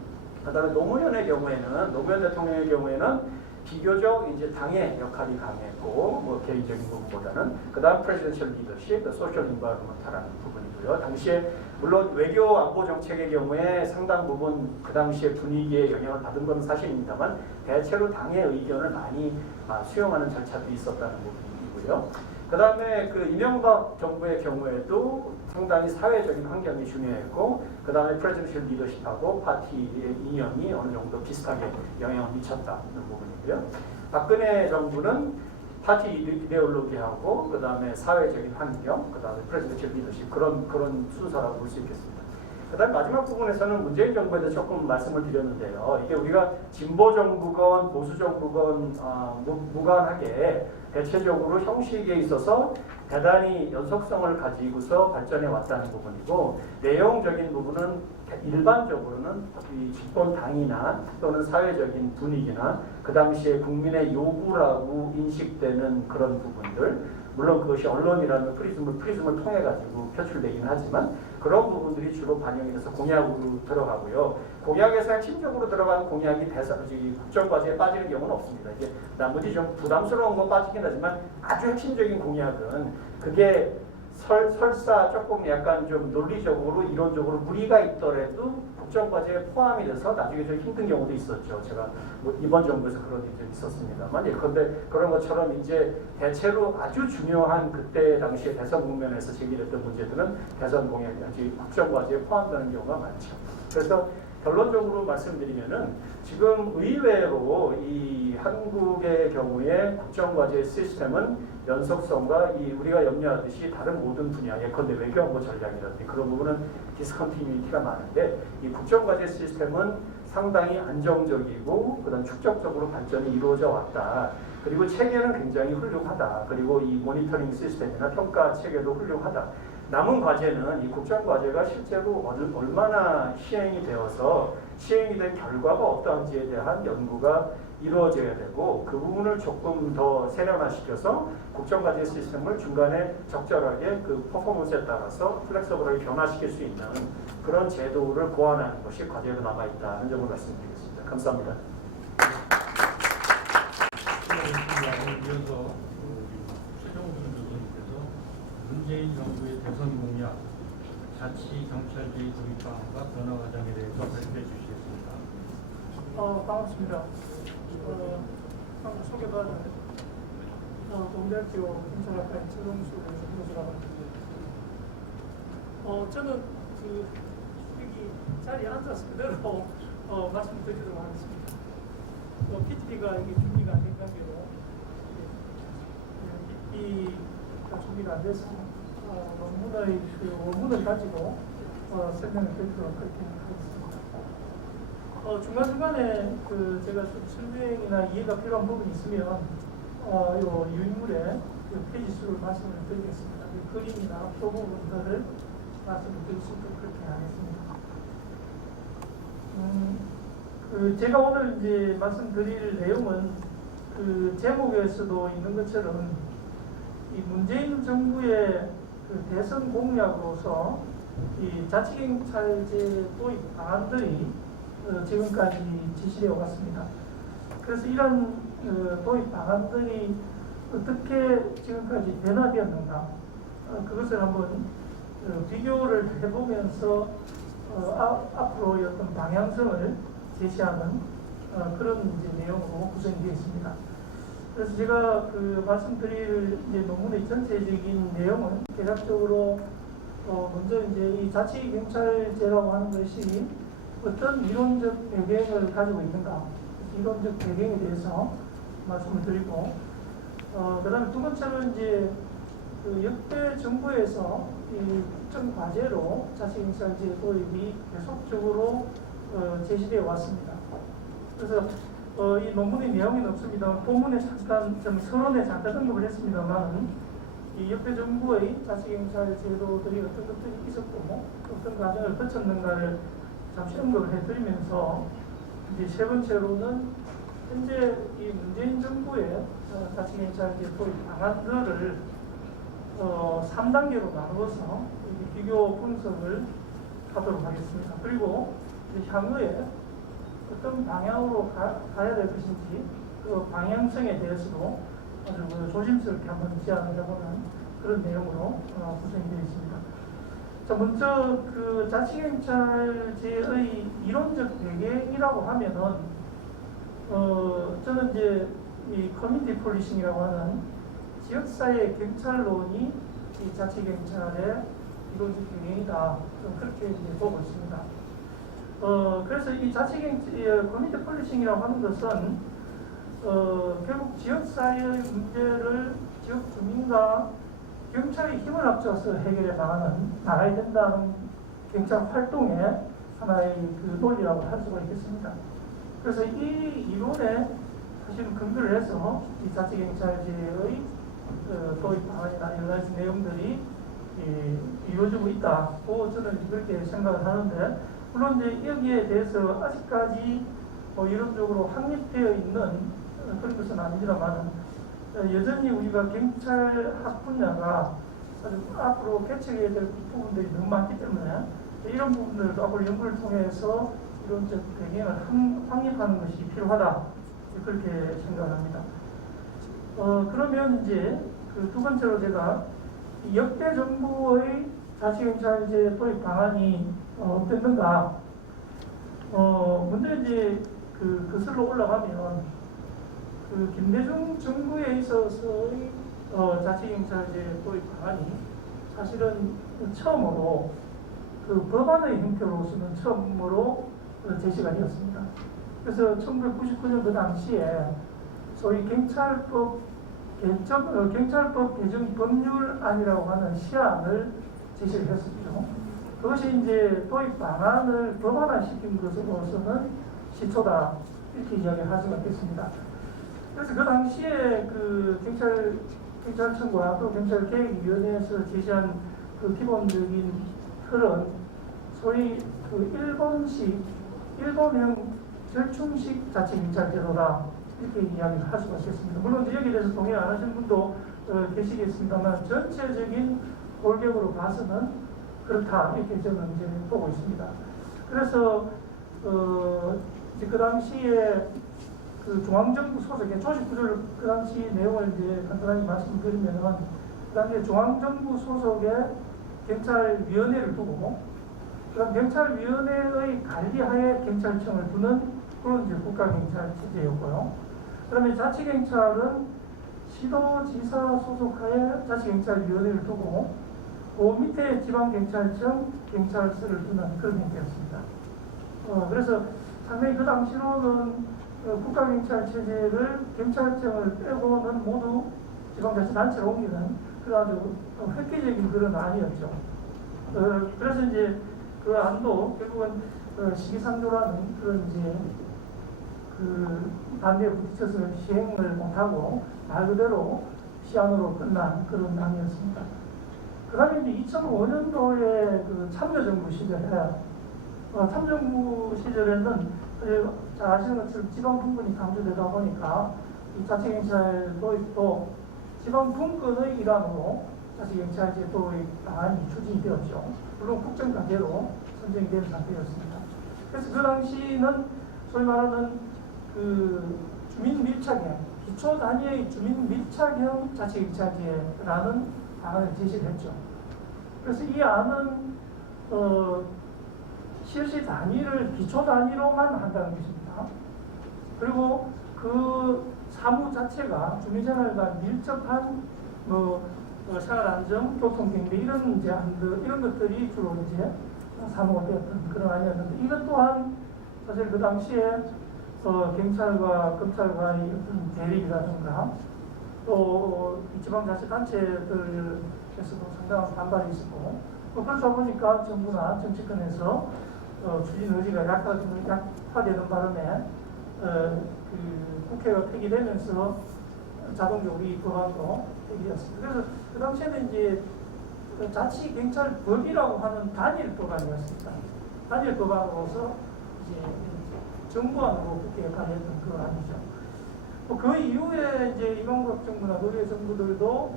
그다음에 노무현 대통령의 경우에는 비교적 이제 당의 역할이 강했고 개인적인 부분보다는 그다음 프레지던셜 리더십, 소셜 인바이러먼트라는 부분이고요. 당시에 물론 외교 안보 정책의 경우에 상당 부분 그 당시의 분위기에 영향을 받은 건 사실입니다만 대체로 당의 의견을 많이 수용하는 절차도 있었다는 부분이고요. 그 다음에 그 이명박 정부의 경우에도 상당히 사회적인 환경이 중요했고 그 다음에 프레지던셜 리더십하고 파티의 이념이 어느 정도 비슷하게 영향을 미쳤다는 부분이고요. 박근혜 정부는 파티 이데올로기하고 그 다음에 사회적인 환경, 그 다음에 프레지던셜 리더십 그런 순서라고 볼 수 있겠습니다. 그 다음 마지막 부분에서는 문재인 정부에 대해서 조금 말씀을 드렸는데요. 이게 우리가 진보 정부건 보수 정부건 무관하게 대체적으로 형식에 있어서 대단히 연속성을 가지고서 발전해 왔다는 부분이고 내용적인 부분은 일반적으로는 이 집권 당이나 또는 사회적인 분위기나 그 당시에 국민의 요구라고 인식되는 그런 부분들, 물론 그것이 언론이라는 프리즘을 통해 가지고 표출되긴 하지만 그런 부분들이 주로 반영이 돼서 공약으로 들어가고요. 공약에서 핵심적으로 들어간 공약이 국정과제에 빠지는 경우는 없습니다. 이게 나머지 좀 부담스러운 건 빠지긴 하지만 아주 핵심적인 공약은 그게 설사 조금 약간 좀 논리적으로 이론적으로 무리가 있더라도 국정과제에 포함이 돼서 나중에 좀 힘든 경우도 있었죠. 제가 이번 정부에서 그런 일이 좀 있었습니다만 예컨대 그런 것처럼 이제 대체로 아주 중요한 그때 당시에 대선 국면에서 제기됐던 문제들은 대선 공약이 국정과제에 포함되는 경우가 많죠. 그래서 결론적으로 말씀드리면은 지금 의외로 이 한국의 경우에 국정과제 시스템은 연속성과 우리가 염려하듯이 다른 모든 분야, 예컨대 외교안보 전략이라든지 그런 부분은 디스컨티뉴이티가 많은데 이 국정과제 시스템은 상당히 안정적이고 그다음 축적적으로 발전이 이루어져 왔다. 그리고 체계는 굉장히 훌륭하다. 그리고 이 모니터링 시스템이나 평가 체계도 훌륭하다. 남은 과제는 이 국정 과제가 실제로 얼마나 시행이 되어서 시행이 된 결과가 어떠한지에 대한 연구가 이루어져야 되고 그 부분을 조금 더 세련화시켜서 국정과제 시스템을 중간에 적절하게 그 퍼포먼스에 따라서 플렉서블하게 변화시킬 수 있는 그런 제도를 고안하는 것이 과제로 남아있다는 점을 말씀드리겠습니다. 감사합니다. 이어서 최종훈 교수님께서 문재인 정부의 대선 공약, 자치 경찰제의 도입 방안과 변화 과정에 대해서 발표해 주시겠습니다. 반갑습니다. 방금 소개받은 동대학교 경찰학과의 최동수 교수라고 합니다. 저는 여기 자리에 앉아서 그대로 말씀드리도록 하겠습니다. PPT가 여기 준비가 안 된 관계로 PPT가 준비가 안 돼서 논문의 원문을 가지고 설명을 드리도록 그렇게 하겠습니다. 중간중간에 제가 좀 설명이나 이해가 필요한 부분이 있으면 요 유인물에 페이지 수를 말씀을 드리겠습니다. 그림이나 표 부분들을 말씀을 드릴 수 있도록 그렇게 하겠습니다. 제가 오늘 이제 말씀드릴 내용은 그 제목에서도 있는 것처럼 이 문재인 정부의 그 대선 공약으로서 이 자치경찰제 도입 방안들이 지금까지 지시되어 왔습니다. 그래서 이런 도입 방안들이 어떻게 지금까지 변화되었는가 그것을 한번 비교를 해보면서 앞으로의 어떤 방향성을 제시하는 그런 이제 내용으로 구성이 되어 있습니다. 그래서 제가 말씀드릴 이제 논문의 전체적인 내용은 대략적으로 먼저 이제 이 자치경찰제라고 하는 것이 어떤 이론적 배경을 가지고 있는가, 이론적 배경에 대해서 말씀을 드리고, 그 다음에 두 번째로 이제 역대 정부에서 이 국정 과제로 자치경찰제 도입이 계속적으로 제시되어 왔습니다. 그래서 이 논문의 내용은 없습니다. 본문에 잠깐, 서론에 잠깐 언급을 했습니다만, 이 역대 정부의 자치경찰 제도들이 어떤 것들이 있었고, 어떤 과정을 거쳤는가를 잠시 언급을 해드리면서, 이제 세 번째로는 현재 이 문재인 정부의 자치경찰제 도입 방안들을 3단계로 나누어서 비교 분석을 하도록 하겠습니다. 그리고 향후에 어떤 방향으로 가야 될 것인지 그 방향성에 대해서도 아주 조심스럽게 한번 제안을 해보는 그런 내용으로 구성이 되어 있습니다. 자, 먼저 그 자치경찰제의 이론적 배경이라고 하면은 저는 이제 이 커뮤니티 폴리싱이라고 하는 지역사회 경찰론이 이 자치경찰의 이론적 배경이다. 좀 그렇게 이제 보고 있습니다. 그래서 이 커뮤니티 폴리싱이라고 하는 것은 결국 지역사회의 문제를 지역 주민과 경찰이 힘을 합쳐서 해결해 나가야 된다는 경찰 활동의 하나의 그 논리라고 할 수가 있겠습니다. 그래서 이 이론에 사실은 근거를 해서 이 자치경찰제의 도입 방안이나 여러 가지 내용들이 이루어지고 있다고 저는 그렇게 생각을 하는데, 물론 이제 여기에 대해서 아직까지 이론적으로 확립되어 있는 그런 것은 아니지만 여전히 우리가 경찰학 분야가 앞으로 개척해야 될 부분들이 너무 많기 때문에 이런 부분들도 앞으로 연구를 통해서 이론적 배경을 확립하는 것이 필요하다, 그렇게 생각합니다. 그러면 이제 그 두 번째로 제가 역대 정부의 자치경찰제 도입 방안이 어땠는가, 먼저 이제 거슬러 올라가면 김대중 정부에 있어서의 자치경찰제 도입 방안이 사실은 처음으로 법안의 형태로서는 처음으로 제시가 되었습니다. 그래서 1999년 그 당시에 소위 경찰법 개정 법률안이라고 하는 시안을 제시를 했었죠. 그것이 이제 도입 방안을 법안화시킨 것으로서는 시초다 이렇게 이야기할 수가 있겠습니다. 그래서 그 당시에 그 경찰청과 또 경찰개혁위원회에서 제시한 그 기본적인 틀은 소위 그 일본형 절충식 자치경찰제도다 이렇게 이야기를 할 수가 있겠습니다. 물론 여기에 대해서 동의 안 하시는 분도 계시겠습니다만 전체적인 골격으로 봐서는 그렇다 이렇게 저는 이제 보고 있습니다. 그래서 이제 그 당시에 그 중앙정부 소속의 조직구조를 그 당시 내용을 이제 간단하게 말씀드리면은 그 당시에 중앙정부 소속의 경찰위원회를 두고 그다음 경찰위원회의 관리하에 경찰청을 두는 그런 이제 국가경찰 체제였고요. 그다음에 자치경찰은 시도지사 소속하에 자치경찰위원회를 두고 그 밑에 지방경찰청, 경찰서를 두는 그런 형태였습니다. 그래서 상당히 그 당시로는 국가경찰 체제를 경찰청을 빼고는 모두 지방자치단체로 옮기는 그런 아주 획기적인 그런 안이었죠. 그래서 이제 그 안도 결국은 시기상조라는 그런 이제 그 반대에 부딪혀서 시행을 못하고 말 그대로 시안으로 끝난 그런 안이었습니다. 그 다음에 이제 2005년도에 그 참여정부 시절에 참여정부 시절에는 잘 아시는 것처럼 지방 분권이 강조되다 보니까 이 자치경찰 도입도 지방 분권의 일환으로 자치경찰제 도입 방안이 추진이 되었죠. 물론 국정과제로 선정이 된 상태였습니다. 그래서 그 당시는 소위 말하는 그 주민 밀착형, 기초 단위의 주민 밀착형 자치경찰제라는 방안을 제시를 했죠. 그래서 이 안은 실시 단위를 기초 단위로만 한다는 것입니다. 그리고 그 사무 자체가 주민생활과 밀접한 생활안정, 교통경비 이런 제안들 이런 것들이 주로 이제 사무가 되었던 그런 안이었는데 이것 또한 사실 그 당시에 경찰과 검찰과의 어떤 대립이라든가 또 지방자치단체들에서도 상당한 반발이 있었고 그러다 보니까 정부나 정치권에서 추진 의지가 약화되는 바람에 그 국회가 폐기되면서 자동적으로 이 법안도 폐기되었습니다. 그래서 그 당시에는 이제 자치경찰법이라고 하는 단일 법안이었습니다. 단일 법안으로서 이제 정부안으로 국회에 가했던 그 안이죠. 그 이후에 이제 이명박 정부나 노무현 정부들도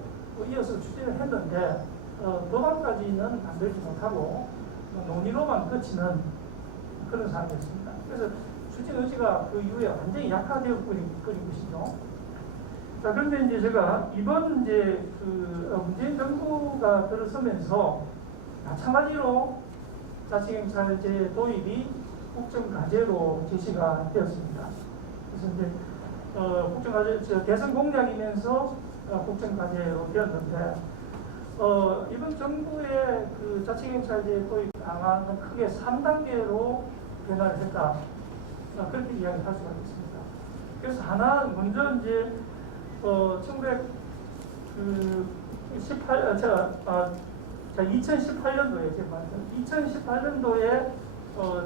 이어서 추진을 했는데 법안까지는 만들지 못하고 논의로만 그치는 그런 상황이었습니다. 그래서 추진 의지가 그 이후에 완전히 약화되어 버린 것이죠. 자, 그런데 이제 제가 이번 이제 그 문재인 정부가 들어서면서 마찬가지로 자치경찰제 도입이 국정과제로 제시가 되었습니다. 그래서 이제 국정과제 대선 공약이면서 국정과제로 되었는데 이번 정부의 그 자치경찰제 도입 방안은 크게 3단계로 변화를 했다. 그렇게 이야기할 수가 있습니다. 그래서 하나 먼저 이제 2018년도에 제가 2018년도에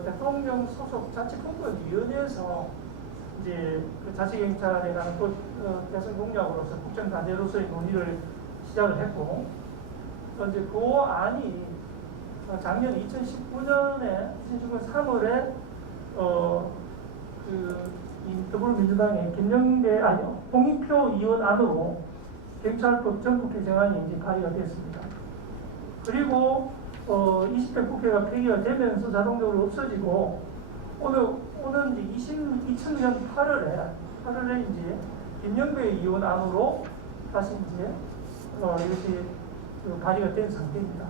대통령 소속 자치분권위원회에서 이제 그 자치경찰에 관한 대선 공약으로서 국정과제로서의 논의를 시작을 했고 이제 그 안이 작년 2019년 3월에 더불어민주당의 홍익표 의원 안으로 경찰법 전국 개정안이 이제 발의가 됐습니다. 그리고 20대 국회가 폐기가 되면서 자동적으로 없어지고 오는 이제 2000년 8월에 이제 김영배 의원 안으로 다시 이제 이것이 발의가 된 상태입니다.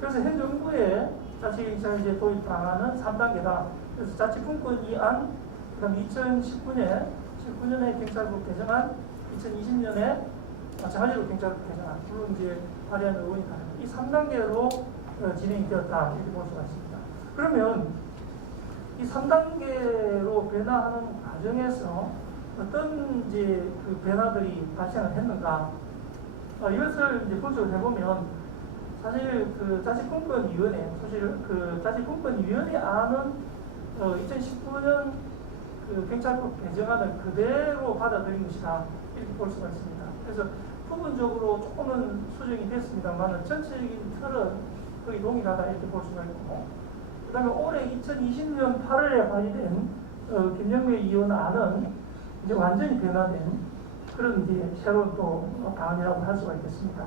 그래서 현 정부의 자치경찰제 도입 방안은 3단계다. 그래서 자치분권 안, 그다음 2019년에 경찰법 개정안, 2020년에 마찬가지로 경찰법 개정안, 물론 이제 발의한 의원이 다릅니다. 이 3단계로 진행이 되었다 이렇게 볼 수가 있습니다. 그러면 이 3단계로 변화하는 과정에서 어떤 이제 그 변화들이 발생을 했는가? 이것을 이제 분석을 해보면 사실 그 자치분권위원회, 사실 그 자치분권위원회 안은 2019년 그 경찰법 개정안을 그대로 받아들인 것이다 이렇게 볼 수가 있습니다. 그래서 부분적으로 조금은 수정이 됐습니다만 전체적인 틀은 거의 동일하다 이렇게 볼 수가 있고, 그다음에 올해 2020년 8월에 발의된 김영배 의원 안은 이제 완전히 변화된 그런 이제 새로운 또 방안이라고 할 수가 있겠습니다.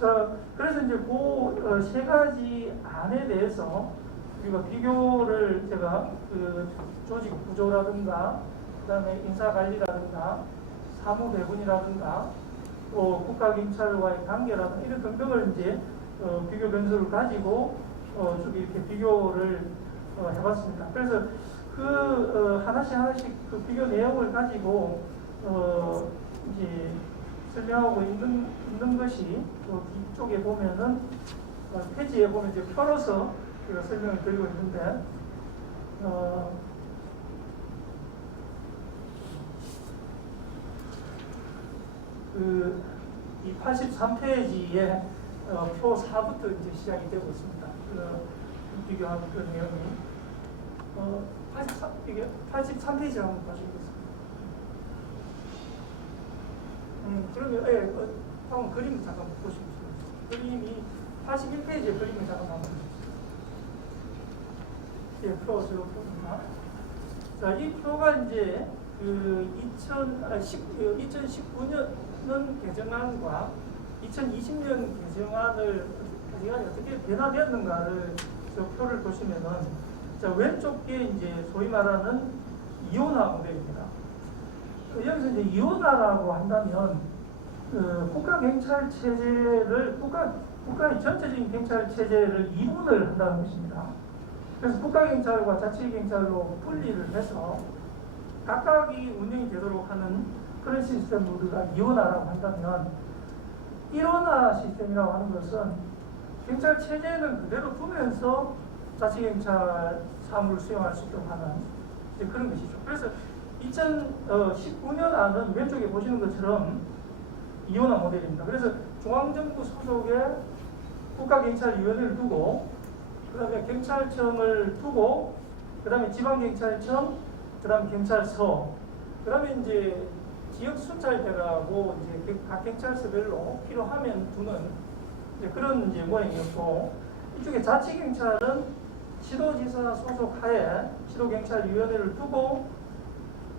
자, 그래서 이제 그 세 가지 안에 대해서 우리가 비교를 제가 그 조직 구조라든가, 그다음에 인사관리라든가, 사무배분이라든가, 또 국가경찰과의 관계라든가 이런 등등을 이제 비교 변수를 가지고 쭉 이렇게 비교를 해봤습니다. 그래서 그 하나씩 그 비교 내용을 가지고 이제 설명하고 있는 것이 뒤쪽에 보면은 페이지에 보면 이제 펴서 제가 설명을 드리고 있는데 이 83페이지에 표 4부터 이제 시작이 되고 있습니다. 비교하는 그 내용이 83페이지 한번 봐주겠습니다. 그러면 한번 그림 잠깐 보시면 좋겠습니다. 그림이 81페이지에 그림을 잠깐 한번 보시죠. 예, 표가 표입니다. 자, 이 표가 이제 그 2019년 개정안과 2020년 개정안이 어떻게 변화되었는가를 저 표를 보시면은, 자, 왼쪽 게 이제 소위 말하는 이온화 모델입니다. 여기서 이제 이온화라고 한다면 국가 경찰 체제를 국가의 전체적인 경찰 체제를 이분을 한다는 것입니다. 그래서 국가 경찰과 자치 경찰로 분리를 해서 각각이 운영이 되도록 하는 그런 시스템을 우리가 이온화라고 한다면, 일원화 시스템이라고 하는 것은 경찰 체제는 그대로 두면서 자치 경찰 사무를 수행할 수 있도록 하는 이제 그런 것이죠. 그래서 2019년 안은 왼쪽에 보시는 것처럼 이온화 모델입니다. 그래서 중앙정부 소속의 국가경찰위원회를 두고, 그 다음에 경찰청을 두고, 그 다음에 지방경찰청, 그 다음에 경찰서, 그 다음에 이제 지역순찰대라고 이제 각 경찰서별로 필요하면 두는 이제 그런 이제 모양이었고, 이쪽에 자치경찰은 시도지사 소속하에 시도경찰위원회를 두고,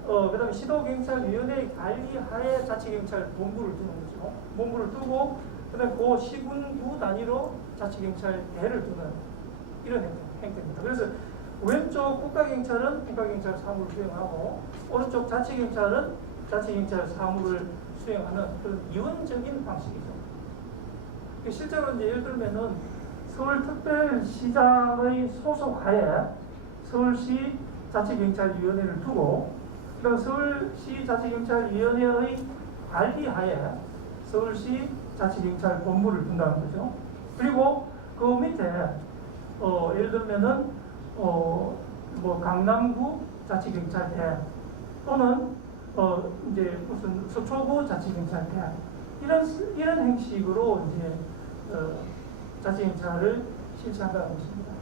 그 다음에 시도경찰위원회 관리하에 자치경찰 본부를 두는 거죠. 본부를 두고, 그 다음에 그 시군구 단위로 자치경찰대를 두는 이런 형태입니다. 그래서 왼쪽 국가경찰은 국가경찰 사무를 수행하고, 오른쪽 자치경찰은 자치경찰 사무를 수행하는 그런 이원적인 방식이죠. 실제로 이제 예를 들면은 서울특별시장의 소속하에 서울시 자치경찰위원회를 두고, 그다음 서울시 자치경찰위원회의 관리하에 서울시 자치경찰 본부를 둔다는 거죠. 그리고 그 밑에 예를 들면은 뭐 강남구 자치경찰대 또는 이제 무슨 서초구 자치경찰대 이런 형식으로 이제 자치경찰을 실시한다는 것입니다.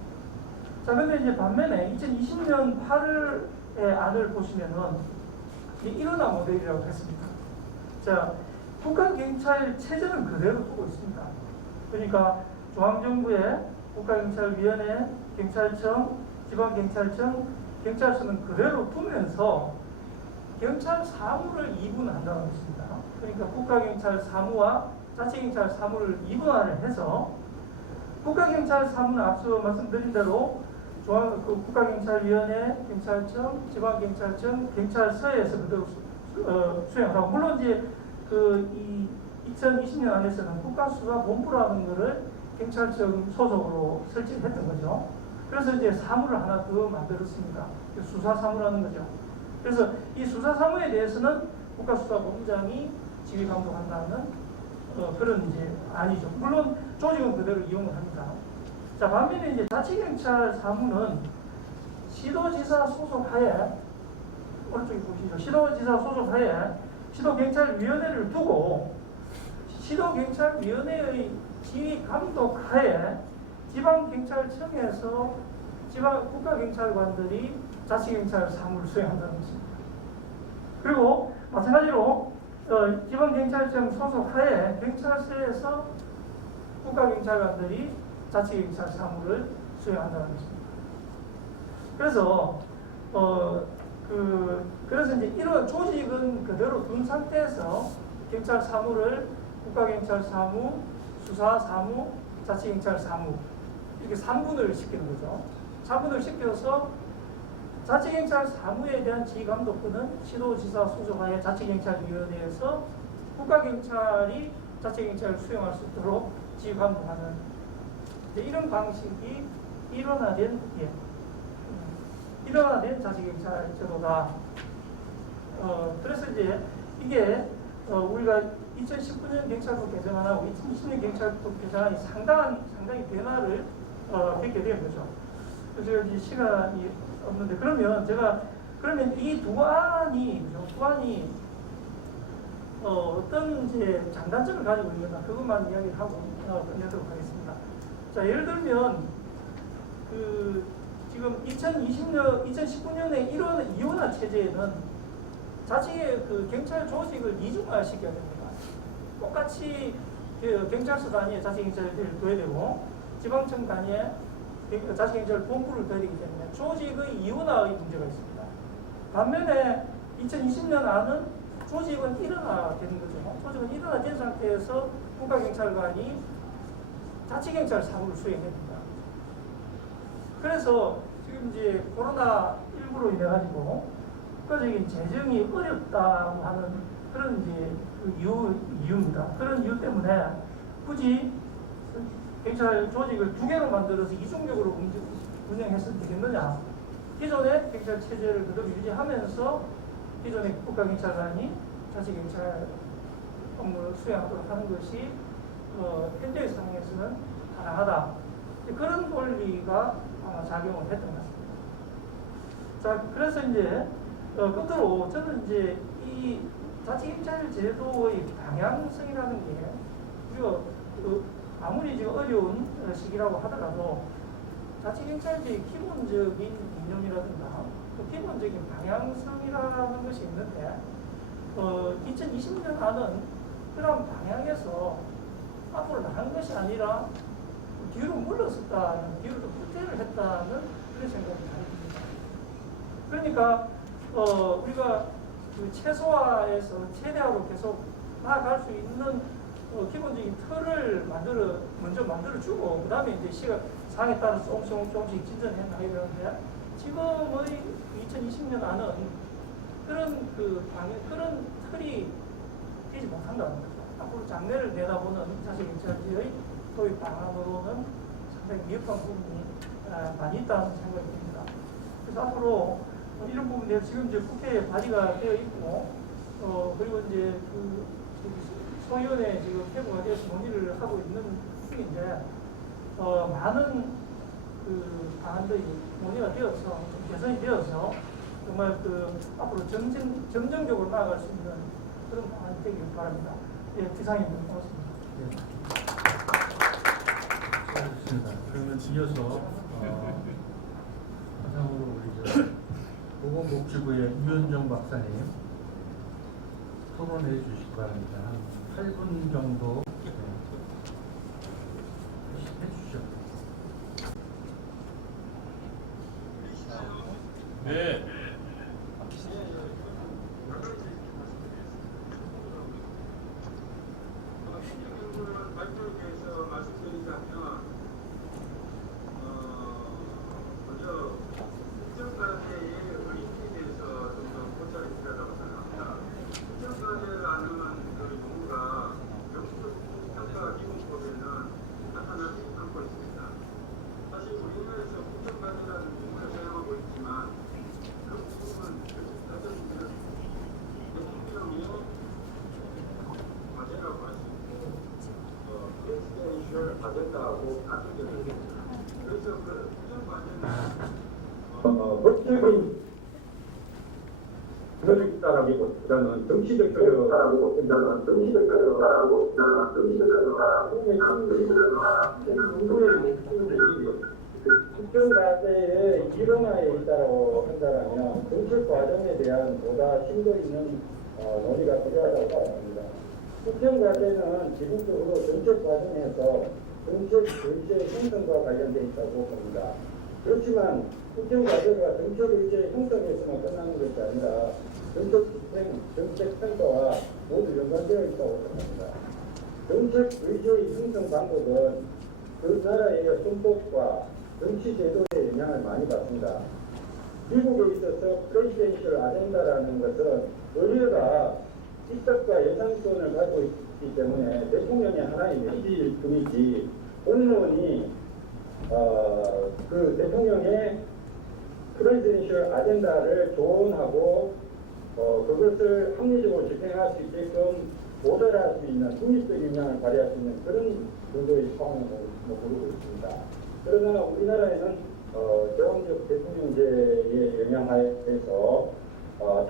자, 근데 이제 반면에 2020년 8월의 안을 보시면은 일원화 모델이라고 했습니다. 자, 국가경찰 체제는 그대로 두고 있습니다. 그러니까 중앙정부의 국가경찰위원회, 경찰청, 지방경찰청, 경찰서는 그대로 두면서 경찰 사무를 이분한다는 것입니다. 그러니까 국가경찰 사무와 자치경찰 사무를 이분화를 해서 국가경찰 사무는 앞서 말씀드린 대로 국가경찰위원회, 경찰청, 지방경찰청, 경찰서에서 그대로 수행하고, 물론 이제 이 2020년 안에서는 국가수사본부라는 것을 경찰청 소속으로 설치를 했던 거죠. 그래서 이제 사무를 하나 더 만들었습니다. 수사사무라는 거죠. 그래서 이 수사사무에 대해서는 국가수사본부장이 지휘감독한다는 그런 이제 아니죠. 물론 조직은 그대로 이용을 합니다. 자, 반면에 이제 자치경찰 사무는 시도지사 소속하에, 오른쪽에 보시죠. 시도지사 소속하에 시도경찰위원회를 두고 시도경찰위원회의 지휘감독하에 지방경찰청에서 국가경찰관들이 자치경찰 사무를 수행한다는 것입니다. 그리고 마찬가지로 지방경찰청 소속 하에 경찰서에서 국가경찰관들이 자치경찰 사무를 수행한다는 것입니다. 그래서 그래서 이제 이런 조직은 그대로 둔 상태에서 경찰 사무를 국가경찰 사무, 수사 사무, 자치경찰 사무 이렇게 3분을 시키는 거죠. 3분을 시켜서 자치경찰 사무에 대한 지휘감독권은 시도지사 소속하에 자치경찰위원회에서 국가경찰이 자치경찰을 수행할 수 있도록 지휘감독하는 이런 방식이 일원화된 자치경찰 제도다. 그래서 이제 이게 우리가 2019년 경찰법 개정안하고 2020년 경찰법 개정안이 상당히 변화를 겪게 된 거죠. 그래서 이제 시간이 없는데 그러면 이 두 안이 어떤 이제 장단점을 가지고 있느냐 그것만 이야기를 하고 끝내도록 하겠습니다. 자, 예를 들면 지금 2019년에 이원화 체제에는 자치의 경찰 조직을 이중화시켜야 됩니다. 똑같이 경찰서 단위에 자치경찰을 둬야 되고 지방청 단위에 자치경찰 본부를 둬야 되기 때문에 조직의 이원화의 문제가 있습니다. 반면에 2020년 안은 조직은 일원화되는 거죠. 조직은 일원화된 상태에서 국가경찰관이 자치경찰 사무를 수행됩니다. 그래서 지금 이제 코로나19로 인해 가지고 국가적인 재정이 어렵다고 하는 그런 이제 이유입니다. 그런 이유 때문에 굳이 경찰 조직을 두 개로 만들어서 이중적으로 운영했으면 되겠느냐. 기존의 경찰 체제를 그대로 유지하면서 기존의 국가경찰관이 자치경찰 업무를 수행하도록 하는 것이 현재의 상황에서는 가능하다. 그런 논리가 작용을 했던 것 같습니다. 자, 그래서 이제 끝으로 저는 이제 이 자치경찰 제도의 방향성이라는 게 우리가 아무리 지금 어려운 시기라고 하더라도 자치경찰제의 기본적인 이념이라든가 기본적인 방향성이라는 것이 있는데 2020년 안은 그런 방향에서 앞으로 나간 것이 아니라 뒤로 물러섰다는, 뒤로 후퇴를 했다는 그런 생각이 듭니다. 그러니까 우리가 최소화에서 최대화로 계속 나아갈 수 있는 기본적인 틀을 먼저 만들어주고 그 다음에 이제 상황에 따라서 조금씩 진전해 나가야 되는데 지금의 2020년 안은 그런 틀이 되지 못한다는 거죠. 앞으로 장래를 내다보는 자치경찰제의 도입 방안으로는 상당히 미흡한 부분이 많이 있다는 생각이 듭니다. 그래서 앞으로 이런 부분에 지금 이제 국회에 발의가 되어 있고 그리고 이제 소위원회 지금 회부가 되어서 논의를 하고 있는 중인데 많은 방안들이 논의가 되어서 좀 개선이 되어서 정말 앞으로 점정적으로 나아갈 수 있는 그런 방안이 되길 바랍니다. 예, 기상입니다. 고맙습니다. 네. 수고하셨습니다. 그러면 이어서 화상으로 우리 보건복지부의 유현정 박사님 토론해 주시기 바랍니다. 한 8분 정도 해주시죠. 네. 발표에 대해서 말씀드리자면 먼저 국정과제의 의미에 대해서 좀 더 고찰이 필요하다고 생각합니다. 국정과제를 안 하면 우리 정부가 평가 기본법에는 나타나지 않고 있습니다. 사실 우리나라에서 국정과제라는 부분을 사용하고 있지만 그 부분은 대통령의 과제라고 할 수 있고 프레시덴셜 과제다고 가정되는 겁니다. 그래서 그 국정과제는 법적인 효력이 있다라기보다는 정치적 효력이라는 정치적 효력이라고 정부의 국정과제의 일원화에 있다고 한다면 정책 과정에 대한 보다 심도 있는 논의가 필요하다고 생각합니다. 국정과제는 기본적으로 정책 과정에서 정책 의지의 형성과 관련되어 있다고 봅니다. 그렇지만 국정과제가 정책 의지의 형성에서만 끝나는 것이 아니라 정책 집행, 정책 평가와 모두 연관되어 있다고 생각합니다. 정책 의지의 형성 방법은 그 나라의 헌법과 정치 제도에 영향을 많이 받습니다. 미국에 있어서 프레지던셜 아젠다라는 것은 의회가 입법과 예산권을 가지고 있기 때문에 대통령의 하나의 매질금이지 공무원이 그 대통령의 프레지던셜 아젠다를 조언하고 그것을 합리적으로 집행할 수 있게끔 모델할 수 있는 중립적인 영향을 발휘할 수 있는 그런 정도의 상황을 보이고 있습니다. 그러나 우리나라에는 제왕적 대통령제의 영향하에서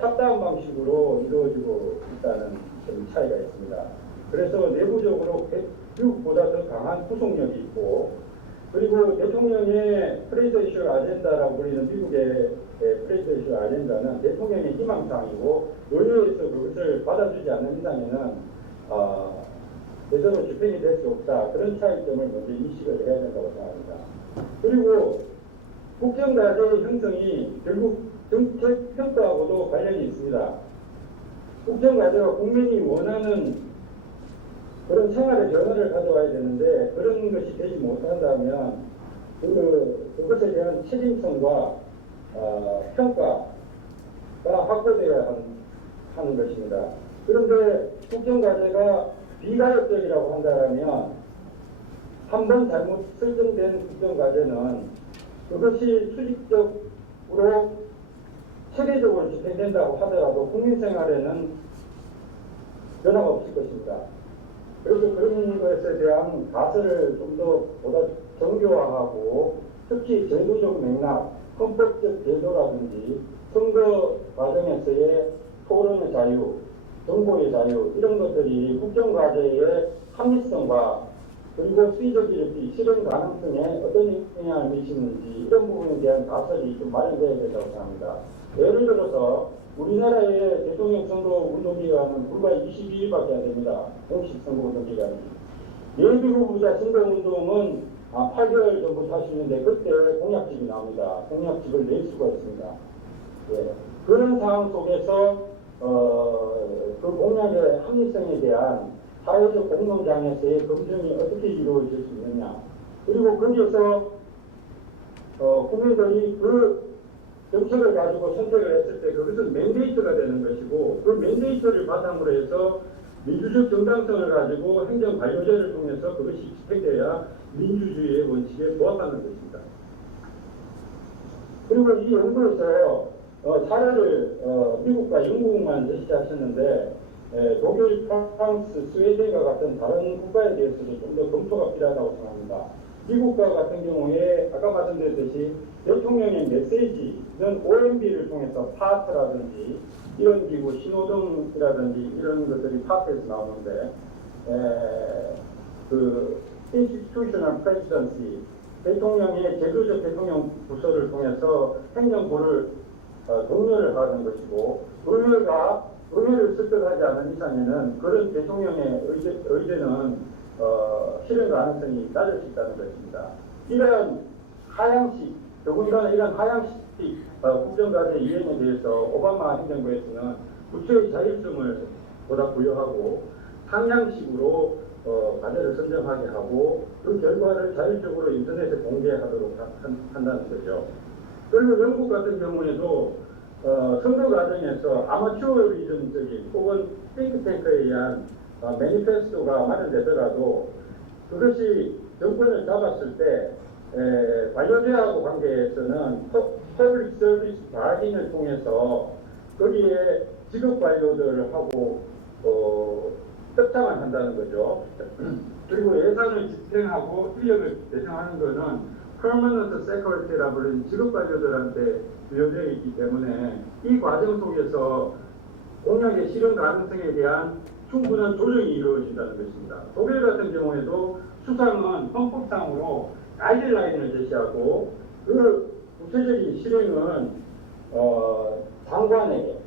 탑다운 방식으로 이루어지고 있다는 좀 차이가 있습니다. 그래서 내부적으로 미국보다 더 강한 구속력이 있고, 그리고 대통령의 프레지던셜 아젠다라고 불리는 미국의 프레지던셜 아젠다는 대통령의 희망사항이고 의회에서 그것을 받아주지 않는 이상에는 제대로 집행이 될 수 없다. 그런 차이점을 먼저 인식을 해야 된다고 생각합니다. 그리고 국정과제의 형성이 결국 정책 평가하고도 관련이 있습니다. 국정과제가 국민이 원하는 그런 생활의 변화를 가져와야 되는데 그런 것이 되지 못한다면 그것에 대한 책임성과 평가가 확보되어야 하는 것입니다. 그런데 국정과제가 비가역적이라고 한다면 한 번 잘못 설정된 국정과제는 그것이 수직적으로 체계적으로 집행된다고 하더라도 국민 생활에는 변화가 없을 것입니다. 그래서 그런 것에 대한 가설을 좀 더 보다 정교화하고 특히 제도적 맥락, 헌법적 제도라든지 선거 과정에서의 토론의 자유, 정보의 자유 이런 것들이 국정과제의 합리성과 그리고 수의적이지 실현 가능성에 어떤 영향을 미치는지 이런 부분에 대한 가설이 좀 마련되어야 된다고 생각합니다. 예를 들어서 우리나라의 대통령 선거 운동 기간은 불과 22일밖에 안 됩니다. 공식 선거 운동 기간이. 예비 후보자 선거 운동은 8개월 전부터 할 수 있는데 그때 공약집이 나옵니다. 공약집을 낼 수가 있습니다. 예. 그런 상황 속에서 그 공약의 합리성에 대한 사회적 공론장에서의 검증이 어떻게 이루어질 수 있느냐. 그리고 거기에서 국민들이 그 정책을 가지고 선택을 했을 때 그것은 맨데이트가 되는 것이고 그 맨데이트를 바탕으로 해서 민주적 정당성을 가지고 행정 관료제를 통해서 그것이 집행돼야 민주주의의 원칙에 부합하는 것입니다. 그리고 이 연구에서 사례를 미국과 영국만 제시하셨는데 독일, 프랑스, 스웨덴과 같은 다른 국가에 대해서도 좀 더 검토가 필요하다고 생각합니다. 미국과 같은 경우에 아까 말씀드렸듯이 대통령의 메시지는 OMB를 통해서 파트라든지 이런 기구, 신호등이라든지 이런 것들이 파트에서 나오는데 그 Institutional Presidency, 대통령의 제도적 대통령 부서를 통해서 행정부를 독려를 하는 것이고 의회를 습격하지 않은 이상에는 그런 대통령의 의제는 실현 가능성이 낮을 수 있다는 것입니다. 이러한 하향식, 더군다나 이런 하향식 국정과제 이행에 대해서 오바마 행정부에서는 구체의 자율성을 보다 부여하고 상향식으로 과제를 선정하게 하고 그 결과를 자율적으로 인터넷에 공개하도록 한다는 거죠. 그리고 영국 같은 경우에도 선거 과정에서 아마추어리즘적인 혹은 띵크탱크에 의한 매니페스토가 마련되더라도 그것이 정권을 잡았을 때 관료제하고 관계에서는 퍼블릭 서비스 바긴을 통해서 거기에 직업 관료들하고 협상을 한다는 거죠. 그리고 예산을 집행하고 인력을 배정하는 것은 permanent secretary라고 부르는 직업 관료들한테 부여되어 있기 때문에 이 과정 속에서 공약의 실현 가능성에 대한 충분한 조정이 이루어진다는 것입니다. 독일 같은 경우에도 수상은 헌법상으로 가이드라인을 제시하고 그 구체적인 실행은 장관에게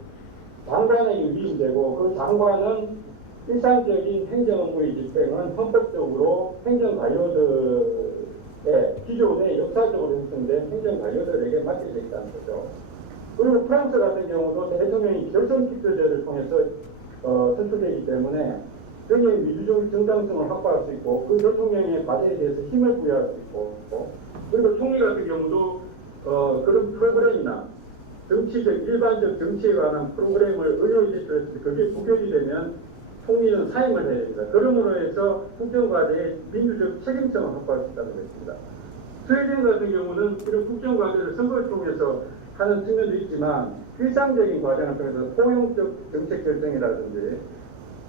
위임되고 그 장관은 일상적인 행정 업무의 집행은 헌법적으로 행정관료들의 기존에 역사적으로 형성된 행정관료들에게 맡겨져 있다는 거죠. 그리고 프랑스 같은 경우도 대통령이 결선 투표제를 통해서 선출되기 때문에 굉장히 민주적 정당성을 확보할 수 있고 그 대통령의 과제에 대해서 힘을 부여할 수 있고 그리고 총리 같은 경우도 그런 프로그램이나 정치적 일반적 정치에 관한 프로그램을 의회에 제출했을 때 그게 부결이 되면 총리는 사임을 해야 됩니다. 그러므로 해서 국정과제의 민주적 책임성을 확보할 수 있다고 했습니다. 스웨덴 같은 경우는 이런 국정과제를 선거를 통해서 하는 측면도 있지만 일상적인 과정을 통해서 포용적 정책 결정이라든지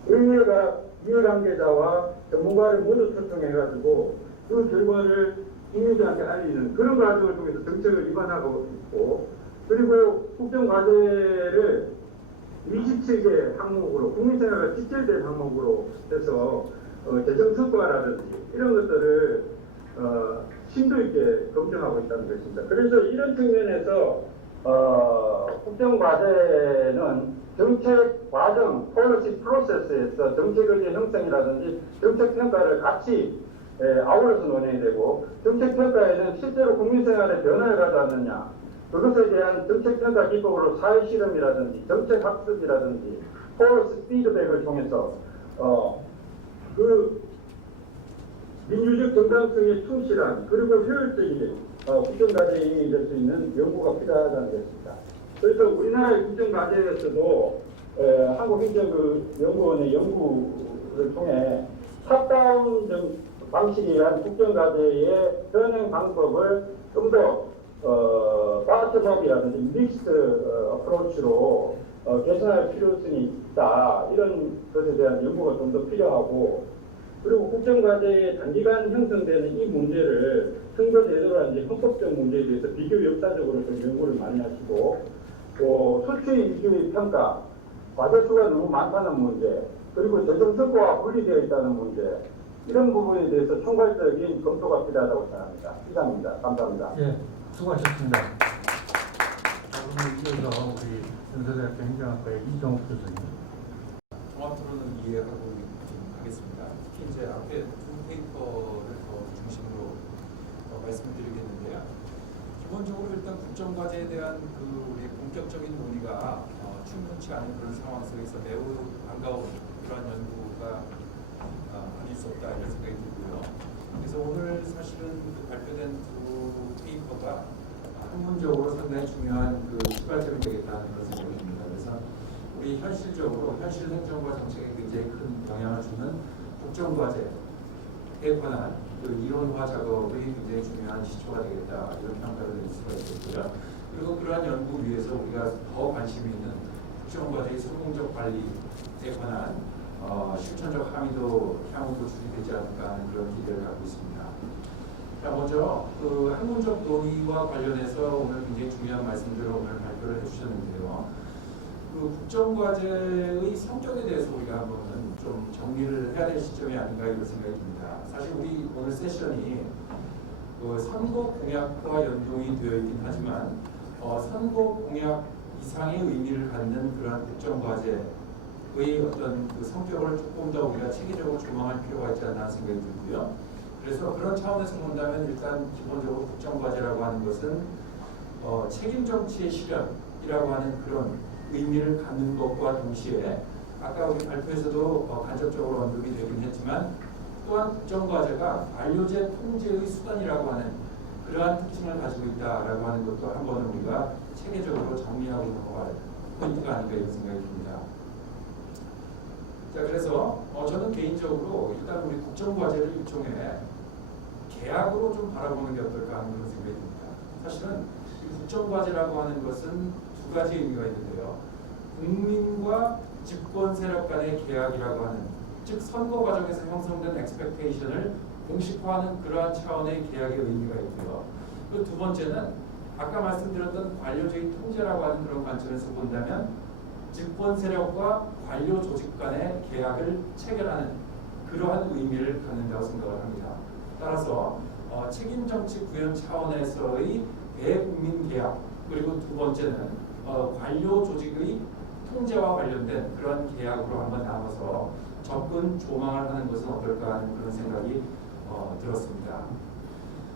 의회가 이해관계자와 전문가를 모두 초청해가지고 그 결과를 국민들한테 알리는 그런 과정을 통해서 정책을 위반하고 있고 그리고 국정과제를 27개 항목으로 국민생활과 직결된 항목으로 해서 재정 성과라든지 이런 것들을 심도 있게 검증하고 있다는 것입니다. 그래서 이런 측면에서 국정과제는 정책 과정, policy process에서 정책 의제 형성이라든지 정책 평가를 같이 아울러서 논해야 되고 정책 평가에는 실제로 국민 생활에 변화를 가져왔느냐 그것에 대한 정책 평가 기법으로 사회 실험이라든지 정책 학습이라든지 policy 피드백을 통해서 그 민주적 정당성에 충실한 그리고 효율적인 국정과제에 이행될 수 있는 연구가 필요하다는 것입니다. 그래서 우리나라의 국정과제에서도 한국행정연구원의 연구를 통해 탑다운 방식이란 국정과제의 현행 방법을 좀 더 바텀업이라든지 믹스드 어프로치로 개선할 필요성이 있다. 이런 것에 대한 연구가 좀 더 필요하고 그리고 국정과제에 단기간 형성되는 이 문제를 선거 제도라든지 헌법적 문제에 대해서 비교 역사적으로 좀 연구를 많이 하시고 또 수치 위주의 평가, 과제 수가 너무 많다는 문제, 그리고 재정 성과와 분리되어 있다는 문제 이런 부분에 대해서 총괄적인 검토가 필요하다고 생각합니다. 이상입니다. 감사합니다. 예, 수고하셨습니다. 그러면 이어서 우리 연세대학교 행정학과의 이정욱 교수님. 종합토론은 이해하고 하겠습니다. 특히 이제 앞에 두 페이퍼를 더 중심으로 말씀드리겠는데요. 기본적으로 일단 국정과제에 대한 우리 본격적인 논의가 충분치 않은 그런 상황 속에서 매우 반가운 그러한 연구가 아닐 수 없다 이런 생각이 들고요. 그래서 오늘 사실은 발표된 두 페이퍼가 학문적으로 상당히 중요한 출발점이 되겠다는 그런 생각이 듭니다. 그래서 우리 현실적으로 현실 행정과 정책에 굉장히 큰 영향을 주는 국정과제에 관한 이론화 작업이 굉장히 중요한 시초가 되겠다 이런 평가를 낼 수가 있겠고요. 그리고 그러한 연구 위해서 우리가 더 관심이 있는 국정과제의 성공적 관리에 관한 실천적 함의도 향후 도출이 되지 않을까 하는 그런 기대를 갖고 있습니다. 자, 먼저 학문적 논의와 관련해서 오늘 굉장히 중요한 말씀들을 오늘 발표를 해주셨는데요. 국정과제의 성격에 대해서 우리가 한번 좀 정리를 해야 될 시점이 아닌가 이런 생각이 듭니다. 사실 우리 오늘 세션이 선거 공약과 연동이 되어 있긴 하지만 선거 공약 이상의 의미를 갖는 그러한 국정과제의 어떤 성격을 조금 더 우리가 체계적으로 조망할 필요가 있지 않나 생각이 들고요. 그래서 그런 차원에서 본다면 일단 기본적으로 국정과제라고 하는 것은 책임 정치의 실현이라고 하는 그런 의미를 갖는 것과 동시에 아까 우리 발표에서도 간접적으로 언급이 되긴 했지만 또한 국정과제가 관료제 통제의 수단이라고 하는 그러한 특징을 가지고 있다라고 하는 것도 한번 우리가 체계적으로 정리하고 있는 것가 포인트가 아닌가 이런 생각이 듭니다. 자, 그래서 저는 개인적으로 일단 우리 국정과제를 일종의 계약으로 좀 바라보는 게 어떨까 하는 그런 생각이 듭니다. 사실은 이 국정과제라고 하는 것은 두 가지 의미가 있는데요. 국민과 집권 세력 간의 계약이라고 하는, 즉 선거 과정에서 형성된 expectation을 공식화하는 그러한 차원의 계약의 의미가 있고요. 그 두 번째는 아까 말씀드렸던 관료주의 통제라고 하는 그런 관점에서 본다면 집권 세력과 관료 조직 간의 계약을 체결하는 그러한 의미를 갖는다고 생각을 합니다. 따라서 책임 정치 구현 차원에서의 대국민 계약, 그리고 두 번째는 관료 조직의 통제와 관련된 그런 계약으로 한번 나눠서 접근 조망을 하는 것은 어떨까 하는 그런 생각이 들었습니다.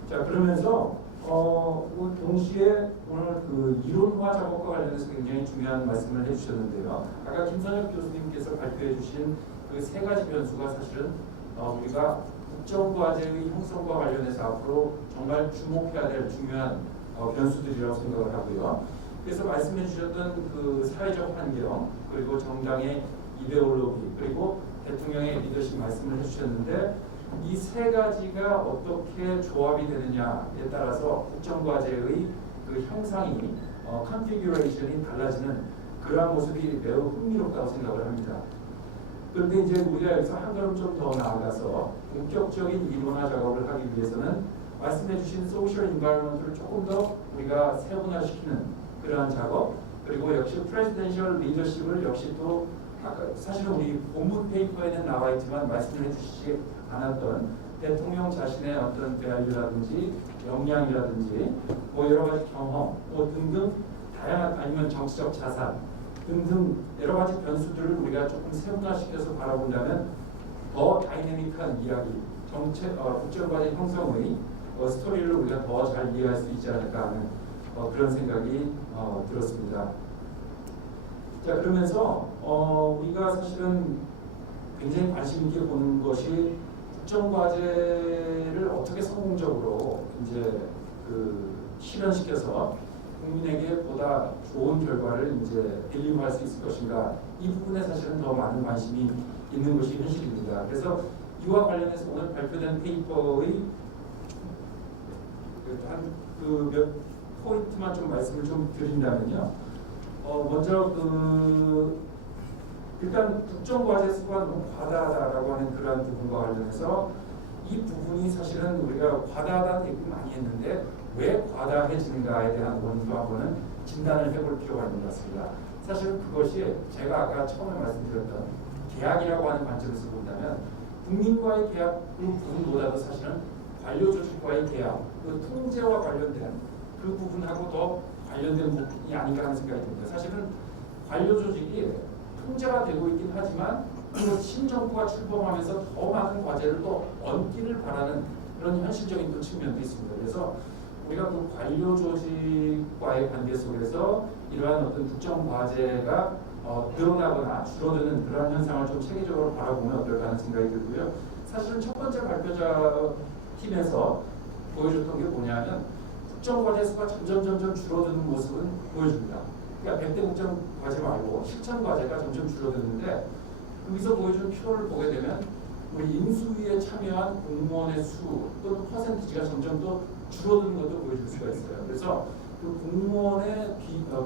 자, 그러면서 동시에 오늘 그 이론화 작업과 관련해서 굉장히 중요한 말씀을 해주셨는데요. 아까 김선혁 교수님께서 발표해주신 그 세 가지 변수가 사실은 우리가 국정과제의 형성과 관련해서 앞으로 정말 주목해야 될 중요한 변수들이라고 생각을 하고요. 그래서 말씀해 주셨던 그 사회적 환경, 그리고 정당의 이데올로기, 그리고 대통령의 리더십 말씀을 해주셨는데 이 세 가지가 어떻게 조합이 되느냐에 따라서 국정과제의 그 형상이 컨피규레이션이 달라지는 그러한 모습이 매우 흥미롭다고 생각을 합니다. 그런데 이제 우리가 여기서 한 걸음 좀 더 나아가서 본격적인 이론화 작업을 하기 위해서는 말씀해 주신 소셜 인바이러먼트를 조금 더 우리가 세분화시키는 그러한 작업, 그리고 역시 프레지던셜 리더십을 역시 또 아까 사실은 우리 본문 페이퍼에는 나와 있지만 말씀해 주시지 않았던 대통령 자신의 어떤 대안이라든지 역량이라든지 뭐 여러 가지 경험 뭐 등등 다양한 아니면 정치적 자산 등등 여러 가지 변수들을 우리가 조금 세분화시켜서 바라본다면 더 다이내믹한 이야기, 국정과제 형성의 스토리를 우리가 더 잘 이해할 수 있지 않을까 하는 그런 생각이 들었습니다. 자, 그러면서 우리가 사실은 굉장히 관심 있게 보는 것이 국정과제를 어떻게 성공적으로 이제 그 실현시켜서 국민에게 보다 좋은 결과를 이제 빌림할 수 있을 것인가, 이 부분에 사실은 더 많은 관심이 있는 것이 현실입니다. 그래서 이와 관련해서 오늘 발표된 페이퍼의 몇 포인트만 좀 말씀을 좀 드린다면요. 먼저 일단 국정과제 수가 너무 과다하다라고 하는 그러한 부분과 관련해서 이 부분이 사실은 우리가 과다하다는 얘기를 많이 했는데 왜 과다해지는가에 대한 원인도 한번은 진단을 해볼 필요가 있는 것 같습니다. 사실은 그것이 제가 아까 처음에 말씀드렸던 계약이라고 하는 관점에서 본다면 국민과의 계약 그 부분보다도 사실은 관료 조직과의 계약, 그 통제와 관련된 그 부분하고 더 관련된 부분이 아닌가 하는 생각이 듭니다. 사실은 관료 조직이 통제가 되고 있긴 하지만 그 신정부가 출범하면서 더 많은 과제를 또 얹기를 바라는 그런 현실적인 또 측면도 있습니다. 그래서 우리가 그 관료 조직과의 관계 속에서 이러한 어떤 국정 과제가 늘어나거나 줄어드는 그런 현상을 좀 체계적으로 바라보면 어떨까 하는 생각이 들고요. 사실은 첫 번째 발표자 팀에서 보여줬던 게 뭐냐면 국정과제 수가 점점 줄어드는 모습은 보여줍니다. 그러니까 100대 국정과제 말고 실천과제가 점점 줄어드는데 여기서 보여준 표를 보게 되면 우리 인수위에 참여한 공무원의 수 또는 퍼센티지가 점점 더 줄어드는 것도 보여줄 수가 있어요. 그래서 그 공무원의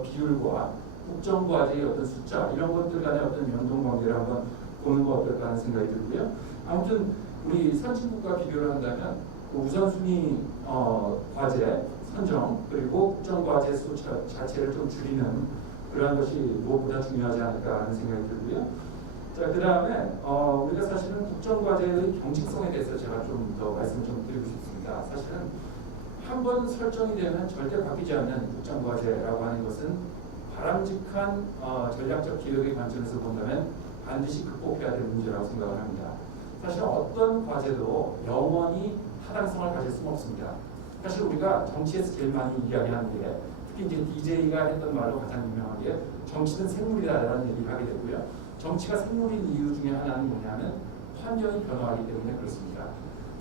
비율과 국정과제의 어떤 숫자 이런 것들 간의 어떤 연동관계를 한번 보는 거 어떨까 하는 생각이 들고요. 아무튼 우리 선진국과 비교를 한다면 그 우선순위 과제 선정 그리고 국정과제 수 자체를 좀 줄이는 그러한 것이 무엇보다 중요하지 않을까 하는 생각이 들고요. 자, 그 다음에 우리가 사실은 국정과제의 경직성에 대해서 제가 좀 더 말씀을 좀 드리고 싶습니다. 사실은 한 번 설정이 되면 절대 바뀌지 않는 국정과제라고 하는 것은 바람직한 전략적 기획의 관점에서 본다면 반드시 극복해야 될 문제라고 생각을 합니다. 사실 어떤 과제도 영원히 타당성을 가질 수는 없습니다. 사실 우리가 정치에서 제일 많이 이야기하는 게 특히 이제 DJ가 했던 말로 가장 유명한 게 정치는 생물이다라는 얘기를 하게 되고요. 정치가 생물인 이유 중에 하나는 뭐냐면 환경이 변화하기 때문에 그렇습니다.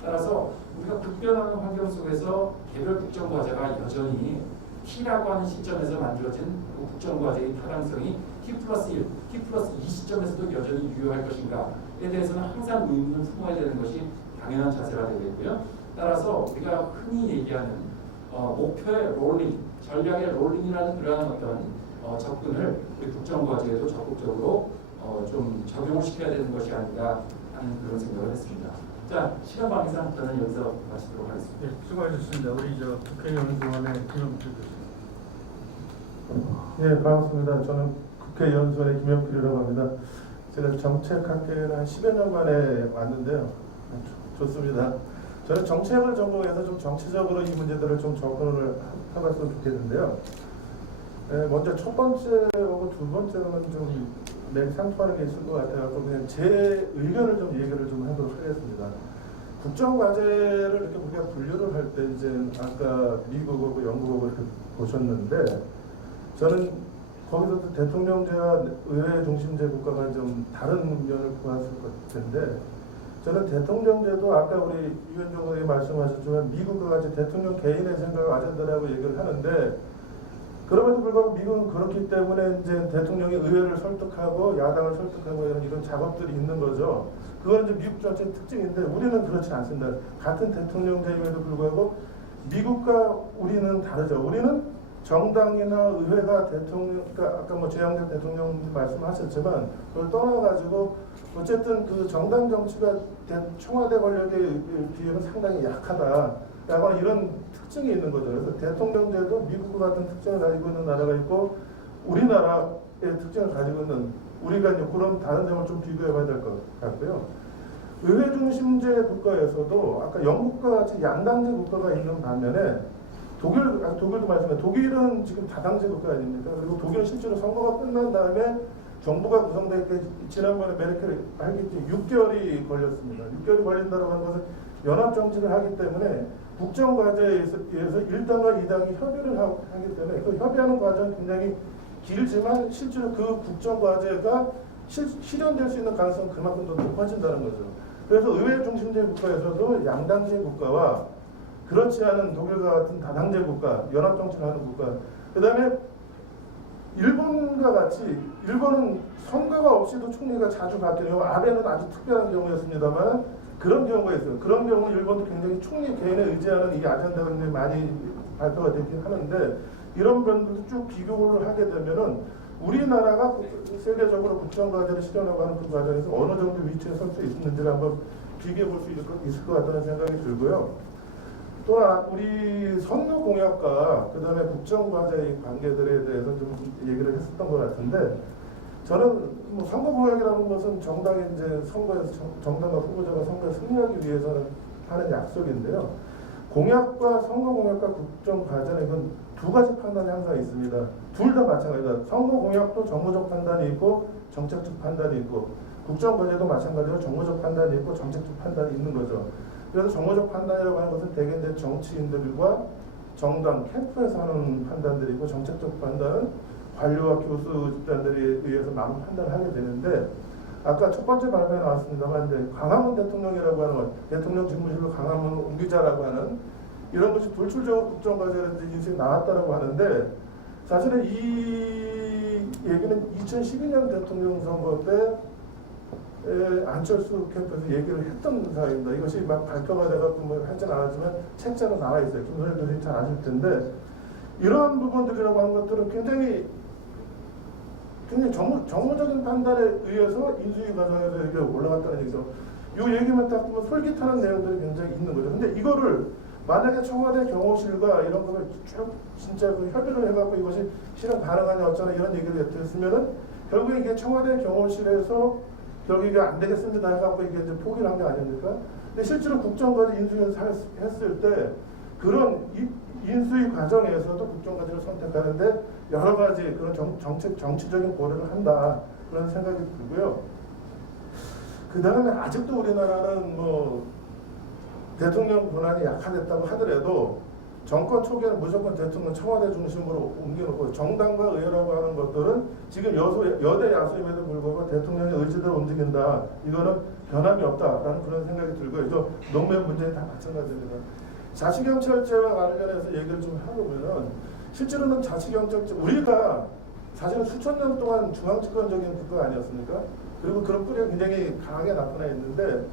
따라서 우리가 급변하는 환경 속에서 개별 국정과제가 여전히 T라고 하는 시점에서 만들어진 그 국정과제의 타당성이 T+1, T+2 시점에서도 여전히 유효할 것인가에 대해서는 항상 의문을 품어야 되는 것이 당연한 자세가 되겠고요. 따라서 우리가 흔히 얘기하는 목표의 롤링, 전략의 롤링이라는 그러한 어떤 접근을 우리 국정과제에도 적극적으로 좀 적용을 시켜야 되는 것이 아닌가 하는 그런 생각을 했습니다. 자, 시간 관계상 저는 여기서 마치도록 하겠습니다. 네, 수고하셨습니다. 우리 국회연수원의 김영필 교수님. 네, 반갑습니다. 저는 국회연수원의 김영필이라고 합니다. 제가 정책학회를 한 10여 년 만에 왔는데요. 좋습니다. 저는 정책을 전공해서 좀 정치적으로 이 문제들을 좀 접근을 해봤으면 좋겠는데요. 먼저 첫 번째하고 두 번째는 좀 상투하는 게 있을 것 같아요. 그냥 제 의견을 좀 얘기를 좀 하도록 하겠습니다. 국정과제를 이렇게 우리가 분류를 할 때 이제 아까 미국하고 영국하고 이렇게 보셨는데 저는 거기서도 대통령제와 의회 중심제 국가가 좀 다른 면을 보았을 것 같은데 저는 대통령제도 아까 우리 유현종 의원이 말씀하셨지만 미국과 같이 대통령 개인의 생각 아젠다라고 얘기를 하는데 그럼에도 불구하고 미국은 그렇기 때문에 이제 대통령이 의회를 설득하고 야당을 설득하고 이런 작업들이 있는 거죠. 그건 이제 미국 전체 특징인데 우리는 그렇지 않습니다. 같은 대통령제임에도 불구하고 미국과 우리는 다르죠. 우리는 정당이나 의회가 대통령, 그러니까 아까 뭐 최양대 대통령 말씀하셨지만 그걸 떠나가지고 어쨌든 그 정당 정치가 청와대 권력에 비해서 상당히 약하다라고 하는 이런 특징이 있는 거죠. 그래서 대통령제도 미국과 같은 특징을 가지고 있는 나라가 있고 우리나라의 특징을 가지고 있는 우리가 이제 그런 다른 점을 좀 비교해봐야 될 것 같고요. 의회 중심제 국가에서도 아까 영국과 같이 양당제 국가가 있는 반면에 독일도 말씀해 독일은 지금 다당제 국가 아닙니까? 그리고 독일은 실제로 선거가 끝난 다음에 정부가 구성될 때 지난번에 메르켈이 하기 때문에 6개월이 걸렸습니다. 6개월이 걸린다고 하는 것은 연합정치를 하기 때문에 국정과제에 의해서 1당과 2당이 협의를 하기 때문에 그 협의하는 과정이 굉장히 길지만 실제로 그 국정과제가 실현될 수 있는 가능성은 그만큼 더 높아진다는 거죠. 그래서 의회 중심제 국가에서도 양당제 국가와 그렇지 않은 독일과 같은 다당제 국가, 연합정치를 하는 국가, 그 다음에 일본과 같이 일본은 선거가 없이도 총리가 자주 바뀌는 경우 아베는 아주 특별한 경우였습니다만 그런 경우가 있어요. 그런 경우는 일본도 굉장히 총리 개인에 의지하는 이 아젠다가 굉장히 많이 발표가 되긴 하는데 이런 면들도 쭉 비교를 하게 되면은 우리나라가 세계적으로 국정과제를 실현하고 하는 그 과정에서 어느 정도 위치에 설 수 있는지를 한번 비교해 볼 수 있을 것 같다는 생각이 들고요. 또한 우리 선거 공약과 그 다음에 국정과제의 관계들에 대해서 좀 얘기를 했었던 것 같은데 저는 뭐 선거 공약이라는 것은 정당이 이제 선거에서 정당과 후보자가 선거에 승리하기 위해서 하는 약속인데요. 공약과 선거 공약과 국정과제는 이건 두 가지 판단이 항상 있습니다. 둘 다 마찬가지다. 선거 공약도 정무적 판단이 있고 정책적 판단이 있고 국정과제도 마찬가지로 정무적 판단이 있고 정책적 판단이 있는 거죠. 그래서 정무적 판단이라고 하는 것은 대개 이제 정치인들과 정당 캠프에서 하는 판단들이고 정책적 판단은 관료와 교수 집단들에 의해서 많은 판단을 하게 되는데 아까 첫 번째 발표에 나왔습니다만 이제 강화문 대통령이라고 하는 것, 대통령 집무실로 강화문 옮기자라고 하는 이런 것이 돌출적으로 국정과제를 인식이 나왔다라고 하는데 사실은 이 얘기는 2012년 대통령 선거 때 안철수 캠프에서 얘기를 했던 사항입니다. 이것이 막 발표가 돼갖고 뭐 하진 않았지만 책자로 나와 있어요. 김선일 교수님 잘 아실 텐데 이러한 부분들이라고 하는 것들은 굉장히 정무적인 판단에 의해서 인수위 과정에서 이게 올라갔다는 얘기죠. 이 얘기만 딱 보면 솔깃하는 내용들이 굉장히 있는 거죠. 근데 이거를 만약에 청와대 경호실과 이런 거를 쭉 진짜 그 협의를 해갖고 이것이 실현 가능하냐 어쩌나 이런 얘기를 했으면은 결국에 이게 청와대 경호실에서 결국 이게 안 되겠습니다 해갖고 이게 이제 포기를 한 게 아닙니까? 근데 실제로 국정과제 인수위에서 했을 때 그런 인수위 과정에서도 국정과제를 선택하는데 여러 가지 그런 정치적인 고려를 한다 그런 생각이 들고요. 그 다음에 아직도 우리나라는 뭐 대통령 권한이 약화됐다고 하더라도 정권 초기에는 무조건 대통령 청와대 중심으로 옮겨놓고 정당과 의회라고 하는 것들은 지금 여대 야수임에도 불구하고 대통령의 의지대로 움직인다. 이거는 변함이 없다라는 그런 생각이 들고요. 또 노무현 문제는 다 마찬가지입니다. 자치경찰제와 관련해서 얘기를 좀 해보면은 실제로는 자치경찰제 우리가 사실은 수천 년 동안 중앙집권적인 국가 아니었습니까? 그리고 그런 뿌리가 굉장히 강하게 나타나 있는데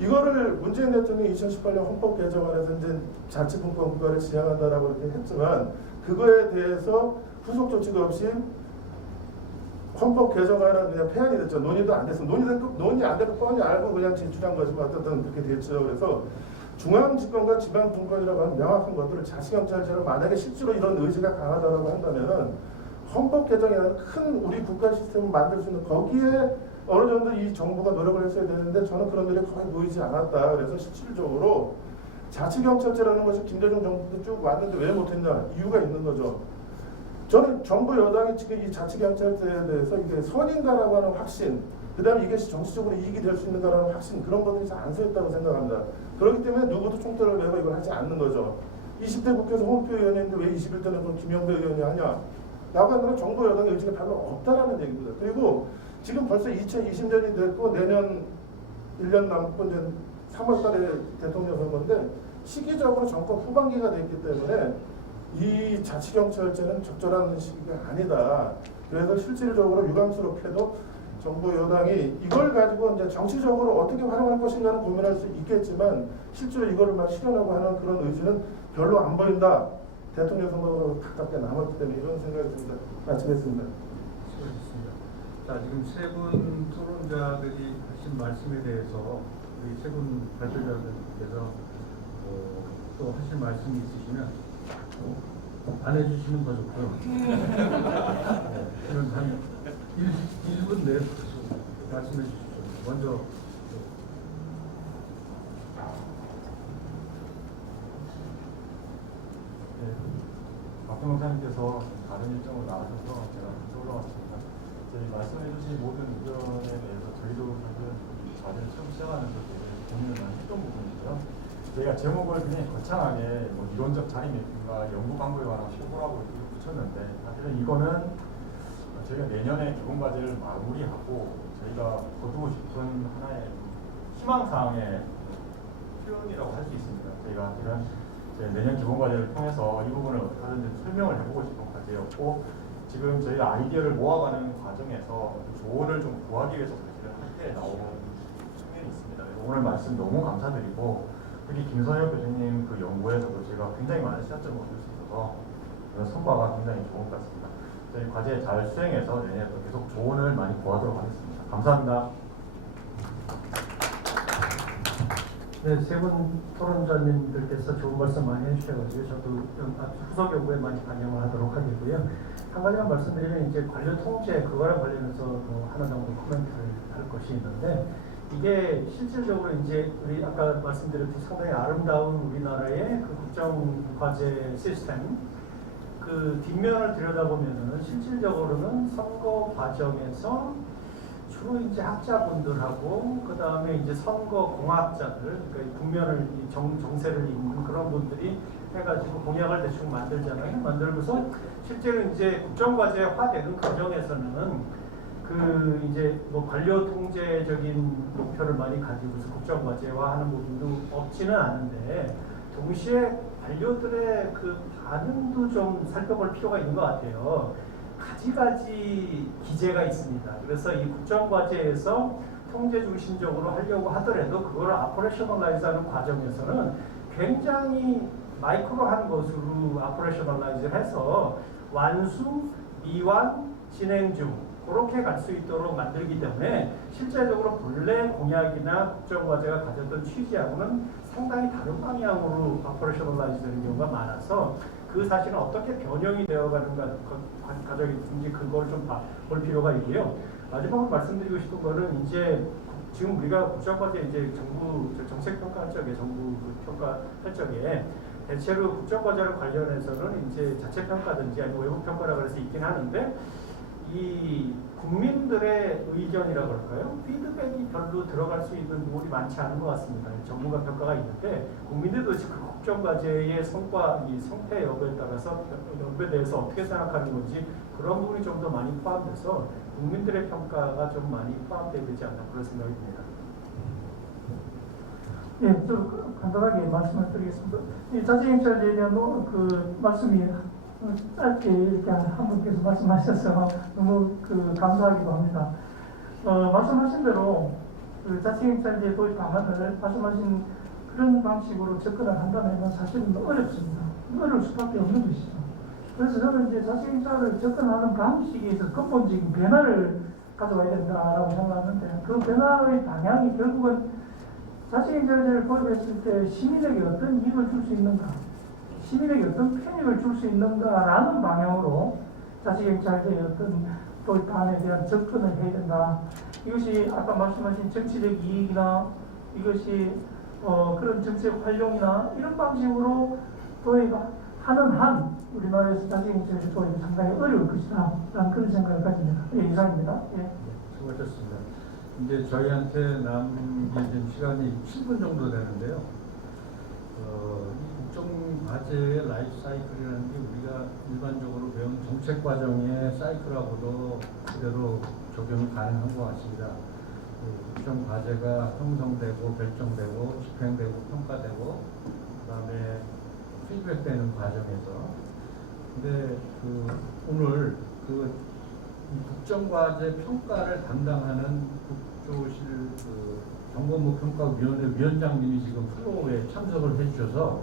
이거를 문재인 대통령이 2018년 헌법 개정안에서 이제 자치분권 국가를 지향한다라고 이렇게 했지만 그거에 대해서 후속 조치가 없이 헌법 개정안은 그냥 폐안이 됐죠. 논의도 안 됐어. 논의 안 되고 뻔히 알고 그냥 제출한 거지만 어쨌든 그렇게 됐죠. 그래서 중앙집권과 지방분권이라고 하는 명확한 것들을 자치경찰제로 만약에 실제로 이런 의지가 강하다라고 한다면은 헌법 개정이라는 큰 우리 국가 시스템을 만들 수 있는 거기에 어느 정도 이 정부가 노력을 했어야 되는데 저는 그런 일이 거의 보이지 않았다. 그래서 실질적으로 자치경찰제라는 것이 김대중 정부도 쭉 왔는데 왜 못했냐? 이유가 있는 거죠. 저는 정부 여당이 지금 이 자치경찰제에 대해서 이게 선인가라고 하는 확신, 그 다음에 이게 정치적으로 이익이 될 수 있는가라는 확신, 그런 것들이 잘 안 서있다고 생각합니다. 그렇기 때문에 누구도 총대를 메고 이걸 하지 않는 거죠. 20대 국회에서 홍표 의원인데 왜 21대는 그럼 김영배 의원이 하냐? 라고 하면 정부 여당의 의지가 별로 없다라는 얘기입니다. 그리고 지금 벌써 2020년이 됐고 내년 1년 남고 이제 3월 달에 대통령 선거인데 시기적으로 정권 후반기가 됐기 때문에 이 자치경찰제는 적절한 시기가 아니다. 그래서 실질적으로 유감스럽게도 정부 여당이 이걸 가지고 이제 정치적으로 어떻게 활용할 것인가는 고민할 수 있겠지만 실제로 이거를 막 실현하고 하는 그런 의지는 별로 안 보인다. 대통령 선거로 가깝게 남았기 때문에 이런 생각이 듭니다. 마치겠습니다. 수고하셨습니다. 자, 지금 세 분 토론자들이 하신 말씀에 대해서 우리 세 분 발표자들께서 또 하실 말씀이 있으시면 안 해주시면 더 좋고요. 그럼 한 1분 내로 말씀해 주십시오. 먼저 박정사님께서 다른 일정으로 나와셔서 제가 올라왔습니다. 저희 말씀해주신 모든 의견에 대해서 저희도 사실은 과제를 처음 시작하면서 되게 고민을 많이 했던 부분이고요. 저희가 제목을 굉장히 거창하게 뭐 이론적 자리매김과 연구 광고에 관한 쇼부라고 붙였는데 사실은 이거는 저희가 내년에 기본과제를 마무리하고 저희가 거두고 싶은 하나의 희망사항의 표현이라고 할 수 있습니다. 저희가 이런 내년 기본과제를 통해서 이 부분을 어떻게 하든지 설명을 해보고 싶은 과제였고 지금 저희 아이디어를 모아가는 과정에서 조언을 좀 구하기 위해서 사실은 함께 나온 측면이 있습니다. 오늘 말씀 너무 감사드리고 특히 김선혁 교수님 그 연구에서도 제가 굉장히 많은 시사점을 얻을 수 있어서 성과가 굉장히 좋은 것 같습니다. 저희 과제 잘 수행해서 내년에도 계속 조언을 많이 구하도록 하겠습니다. 감사합니다. 네, 세 분 토론자님들께서 좋은 말씀 많이 해주셔가지고 저도 후속 연구에 많이 반영을 하도록 하겠고요. 한 가지만 말씀드리면 이제 관료 통제 그거랑 관련해서 하나 정도 코멘트를 할 것이 있는데 이게 실질적으로 이제 우리 아까 말씀드렸듯이 상당히 아름다운 우리나라의 그 국정과제 시스템 그 뒷면을 들여다보면은 실질적으로는 선거 과정에서 주로 이제 학자분들하고 그 다음에 이제 선거 공학자들, 그러니까 국면을 정세를 읽는 그런 분들이 해가지고 공약을 대충 만들잖아요. 만들고서 실제로 이제 국정과제화되는 과정에서는 그 이제 뭐 관료 통제적인 목표를 많이 가지고서 국정과제화하는 부분도 없지는 않은데 동시에 관료들의 그 반응도 좀 살펴볼 필요가 있는 것 같아요. 가지가지 기제가 있습니다. 그래서 이 국정과제에서 통제 중심적으로 하려고 하더라도 그거를 아퍼레셔널라이즈하는 과정에서는 굉장히 마이크로한 것으로 아퍼레셔널라이즈를 해서 완수, 미완, 진행 중 그렇게 갈 수 있도록 만들기 때문에 실제적으로 본래 공약이나 국정과제가 가졌던 취지하고는 상당히 다른 방향으로 아퍼레셔널라이즈 되는 경우가 많아서 그 사실은 어떻게 변형이 되어가는 과정이 있는지 그걸 좀 볼 필요가 있고요. 마지막으로 말씀드리고 싶은 거는 이제 지금 우리가 국정과제 이제 정부 정책평가할 적에 정부 평가할 적에 대체로 국정과제를 관련해서는 이제 자체평가든지 아니면 외부평가라고 해서 있긴 하는데 이 국민들의 의견이라고 할까요? 피드백이 별로 들어갈 수 있는 부분이 많지 않은 것 같습니다. 전문가 평가가 있는데 국민들도 그 국정과제의 성과, 이 성패 여부에 따라서 여부에 대해서 어떻게 생각하는 건지 그런 부분이 좀 더 많이 포함돼서 국민들의 평가가 좀 많이 포함되어 되지 않나 그런 생각이 듭니다. 예, 좀 간단하게 말씀을 드리겠습니다. 이 자치경찰제에 대한 그 말씀이 짧게 이렇게 한 분께서 말씀하셔서 너무 감사하기도 합니다. 말씀하신 대로 그 자치경찰제 도입 방안을 말씀하신 그런 방식으로 접근을 한다면 사실은 어렵습니다. 어려울 수밖에 없는 것이죠. 그래서 저는 이제 자치경찰을 접근하는 방식에 있어서 근본적인 변화를 가져와야 된다라고 생각하는데 그 변화의 방향이 결국은 자치경찰제를 도입했을 때 시민에게 어떤 이익을 줄 수 있는가, 시민에게 어떤 편익을 줄 수 있는가라는 방향으로 자치경찰제의 어떤 도입 방안에 대한 접근을 해야 된다. 이것이 아까 말씀하신 정치적 이익이나 이것이 그런 정책 활용이나 이런 방식으로 도입하는 한 우리나라에서 자기경제를 도입이 상당히 어려울 것이다 라는 그런 생각을 가집니다. 예, 이상입니다. 예. 수고하셨습니다. 이제 저희한테 남겨진 시간이 7분 정도 되는데요. 이 국정과제의 라이프 사이클이라는 게 우리가 일반적으로 배운 정책 과정의 사이클하고도 그대로 적용이 가능한 것 같습니다. 국정과제가 형성되고 결정되고 집행되고 평가되고 그다음에 피드백되는 과정에서 근데 오늘 이 국정과제 평가를 담당하는 국조실 정보무평가위원회 위원장님이 지금 플로우에 참석을 해주셔서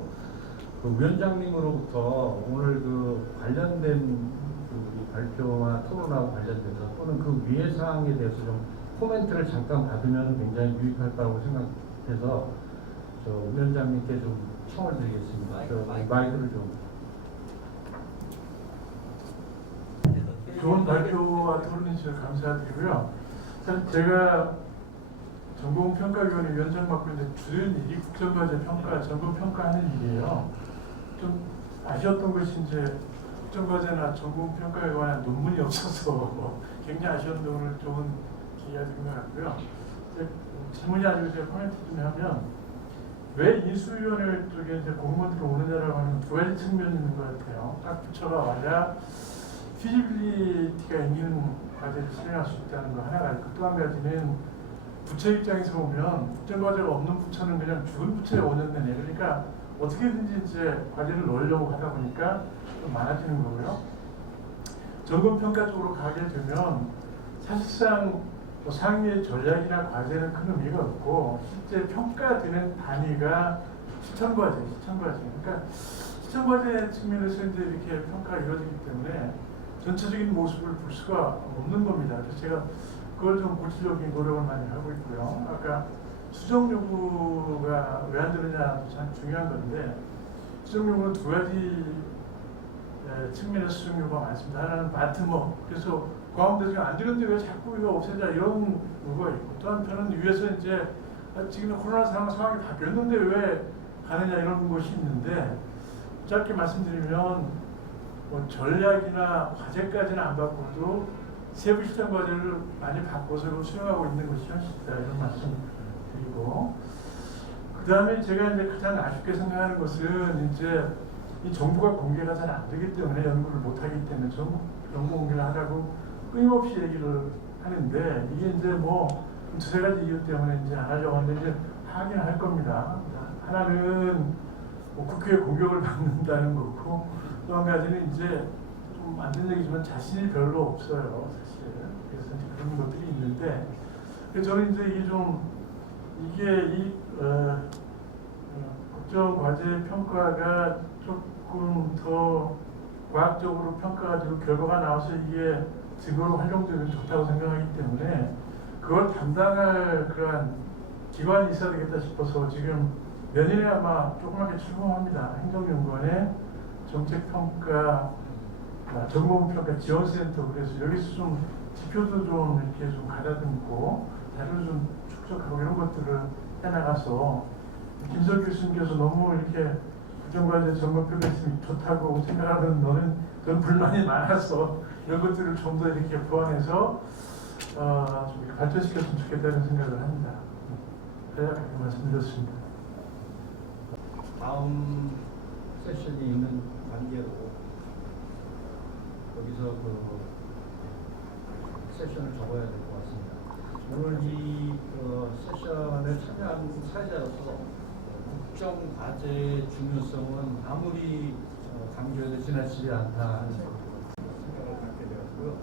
그 위원장님으로부터 오늘 관련된 발표와 토론하고 관련돼서 또는 그 위의 사항에 대해서 좀 코멘트를 잠깐 받으면 굉장히 유익할 거라고 생각해서 저 위원장님께 좀 청을 드리겠습니다. 마이크를 좀. 좋은 발표와 토론해 주셔서 감사드리고요. 사실 제가 전공평가위원회 위원장 맡고 있는데 주된 일이 국정과제 평가, 점검 평가하는 일이에요. 좀 아쉬웠던 것이 이제 국정과제나 전공평가에 관한 논문이 없어서 굉장히 아쉬웠는데 오늘 좋은 기회가 된 것 같고요. 질문이 아니고 제가 코멘트 좀 하면 왜 인수위원회 쪽에 이제 공무원들이 오느냐라고 하는 두 가지 측면이 있는 것 같아요. 딱 부처가 와야 피지빌리티가 있는 과제를 실행할 수 있다는 거 하나가 있고 또 한 가지는 부처 입장에서 보면 국정과제가 없는 부처는 그냥 죽은 부처의 원년내네. 그러니까 어떻게든지 이제 과제를 넣으려고 하다 보니까 좀 많아지는 거고요. 점검평가 쪽으로 가게 되면 사실상 뭐 상위의 전략이나 과제는 큰 의미가 없고 실제 평가되는 단위가 실천과제. 그러니까 실천과제 측면에서 이제 이렇게 평가가 이루어지기 때문에 전체적인 모습을 볼 수가 없는 겁니다. 그래서 제가 그걸 좀 구체적인 노력을 많이 하고 있고요. 아까 수정 요구가 왜 안 되느냐도 참 중요한 건데 수정 요구는 두 가지 측면에서 수정 요구가 많습니다. 하나는 바텀업, 그래서 과학대가 안 되는데 왜 자꾸 이거 없애자 이런 요구가 있고 또 한편은 위에서 이제 지금 코로나 상황이 바뀌었는데 왜 가느냐 이런 것이 있는데 짧게 말씀드리면 뭐 전략이나 과제까지는 안 바꿔도 세부 실천 과제를 많이 바꿔서 수행하고 있는 것이 현실이다 이런 말씀 드리고 그 다음에 제가 이제 가장 아쉽게 생각하는 것은 이제 이 정보가 공개가 잘 안 되기 때문에 연구를 못 하기 때문에 정보 공개를 하라고 끊임없이 얘기를 하는데 이게 이제 뭐 두세 가지 이유 때문에 이제 안 하려고 하는데 이제 하긴 할 겁니다. 하나는 뭐 국회의 공격을 받는다는 거고 또 한 가지는 이제 좀 안 된 얘기지만 자신이 별로 없어요, 사실. 그래서 이제 그런 것들이 있는데, 그래서 저는 이제 이게 이 국정 과제 평가가 조금 더 과학적으로 평가가지고 결과가 나와서 이게 증거로 활용되면 좋다고 생각하기 때문에 그걸 담당할 그러한 기관이 있어야 되겠다 싶어서 지금 내년에 아마 조그맣게 출범합니다. 행정연구원에 정책평가, 정보평가 지원센터 그래서 여기서 좀 지표도 좀 이렇게 좀 가다듬고 자료를 좀 축적하고 이런 것들을 해나가서 김석 교수님께서 너무 이렇게 국정과제 점검표가 있으면 좋다고 생각하는 저는 불만이 많아서 이런 것들을 좀 더 이렇게 보완해서 좀 이렇게 발전시켰으면 좋겠다는 생각을 합니다. 그렇게 말씀드렸습니다. 다음 세션이 있는 관계로 여기서 세션을 적어야 될 것 같습니다. 오늘 이 세션에 참여한 사회자로서 국정과제의 중요성은 아무리 강조해도 지나치지 않다는 생각을 갖게 되었고요.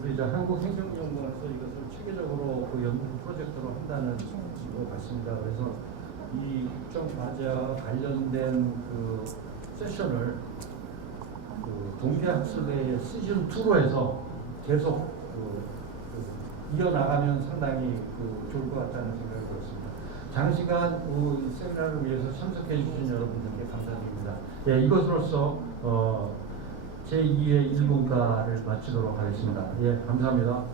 우리 한국행정연구원에서 이것을 체계적으로 연구 프로젝트로 한다는 것 같습니다. 그래서 이 국정과제와 관련된 세션을 동계학술회의 시즌2로 해서 계속 이어나가면 상당히 좋을 것 같다는 생각이 들었습니다. 장시간 이 세미나를 위해서 참석해 주신 여러분들께 감사드립니다. 예, 이것으로써 제2의 1분가를 마치도록 하겠습니다. 예, 감사합니다.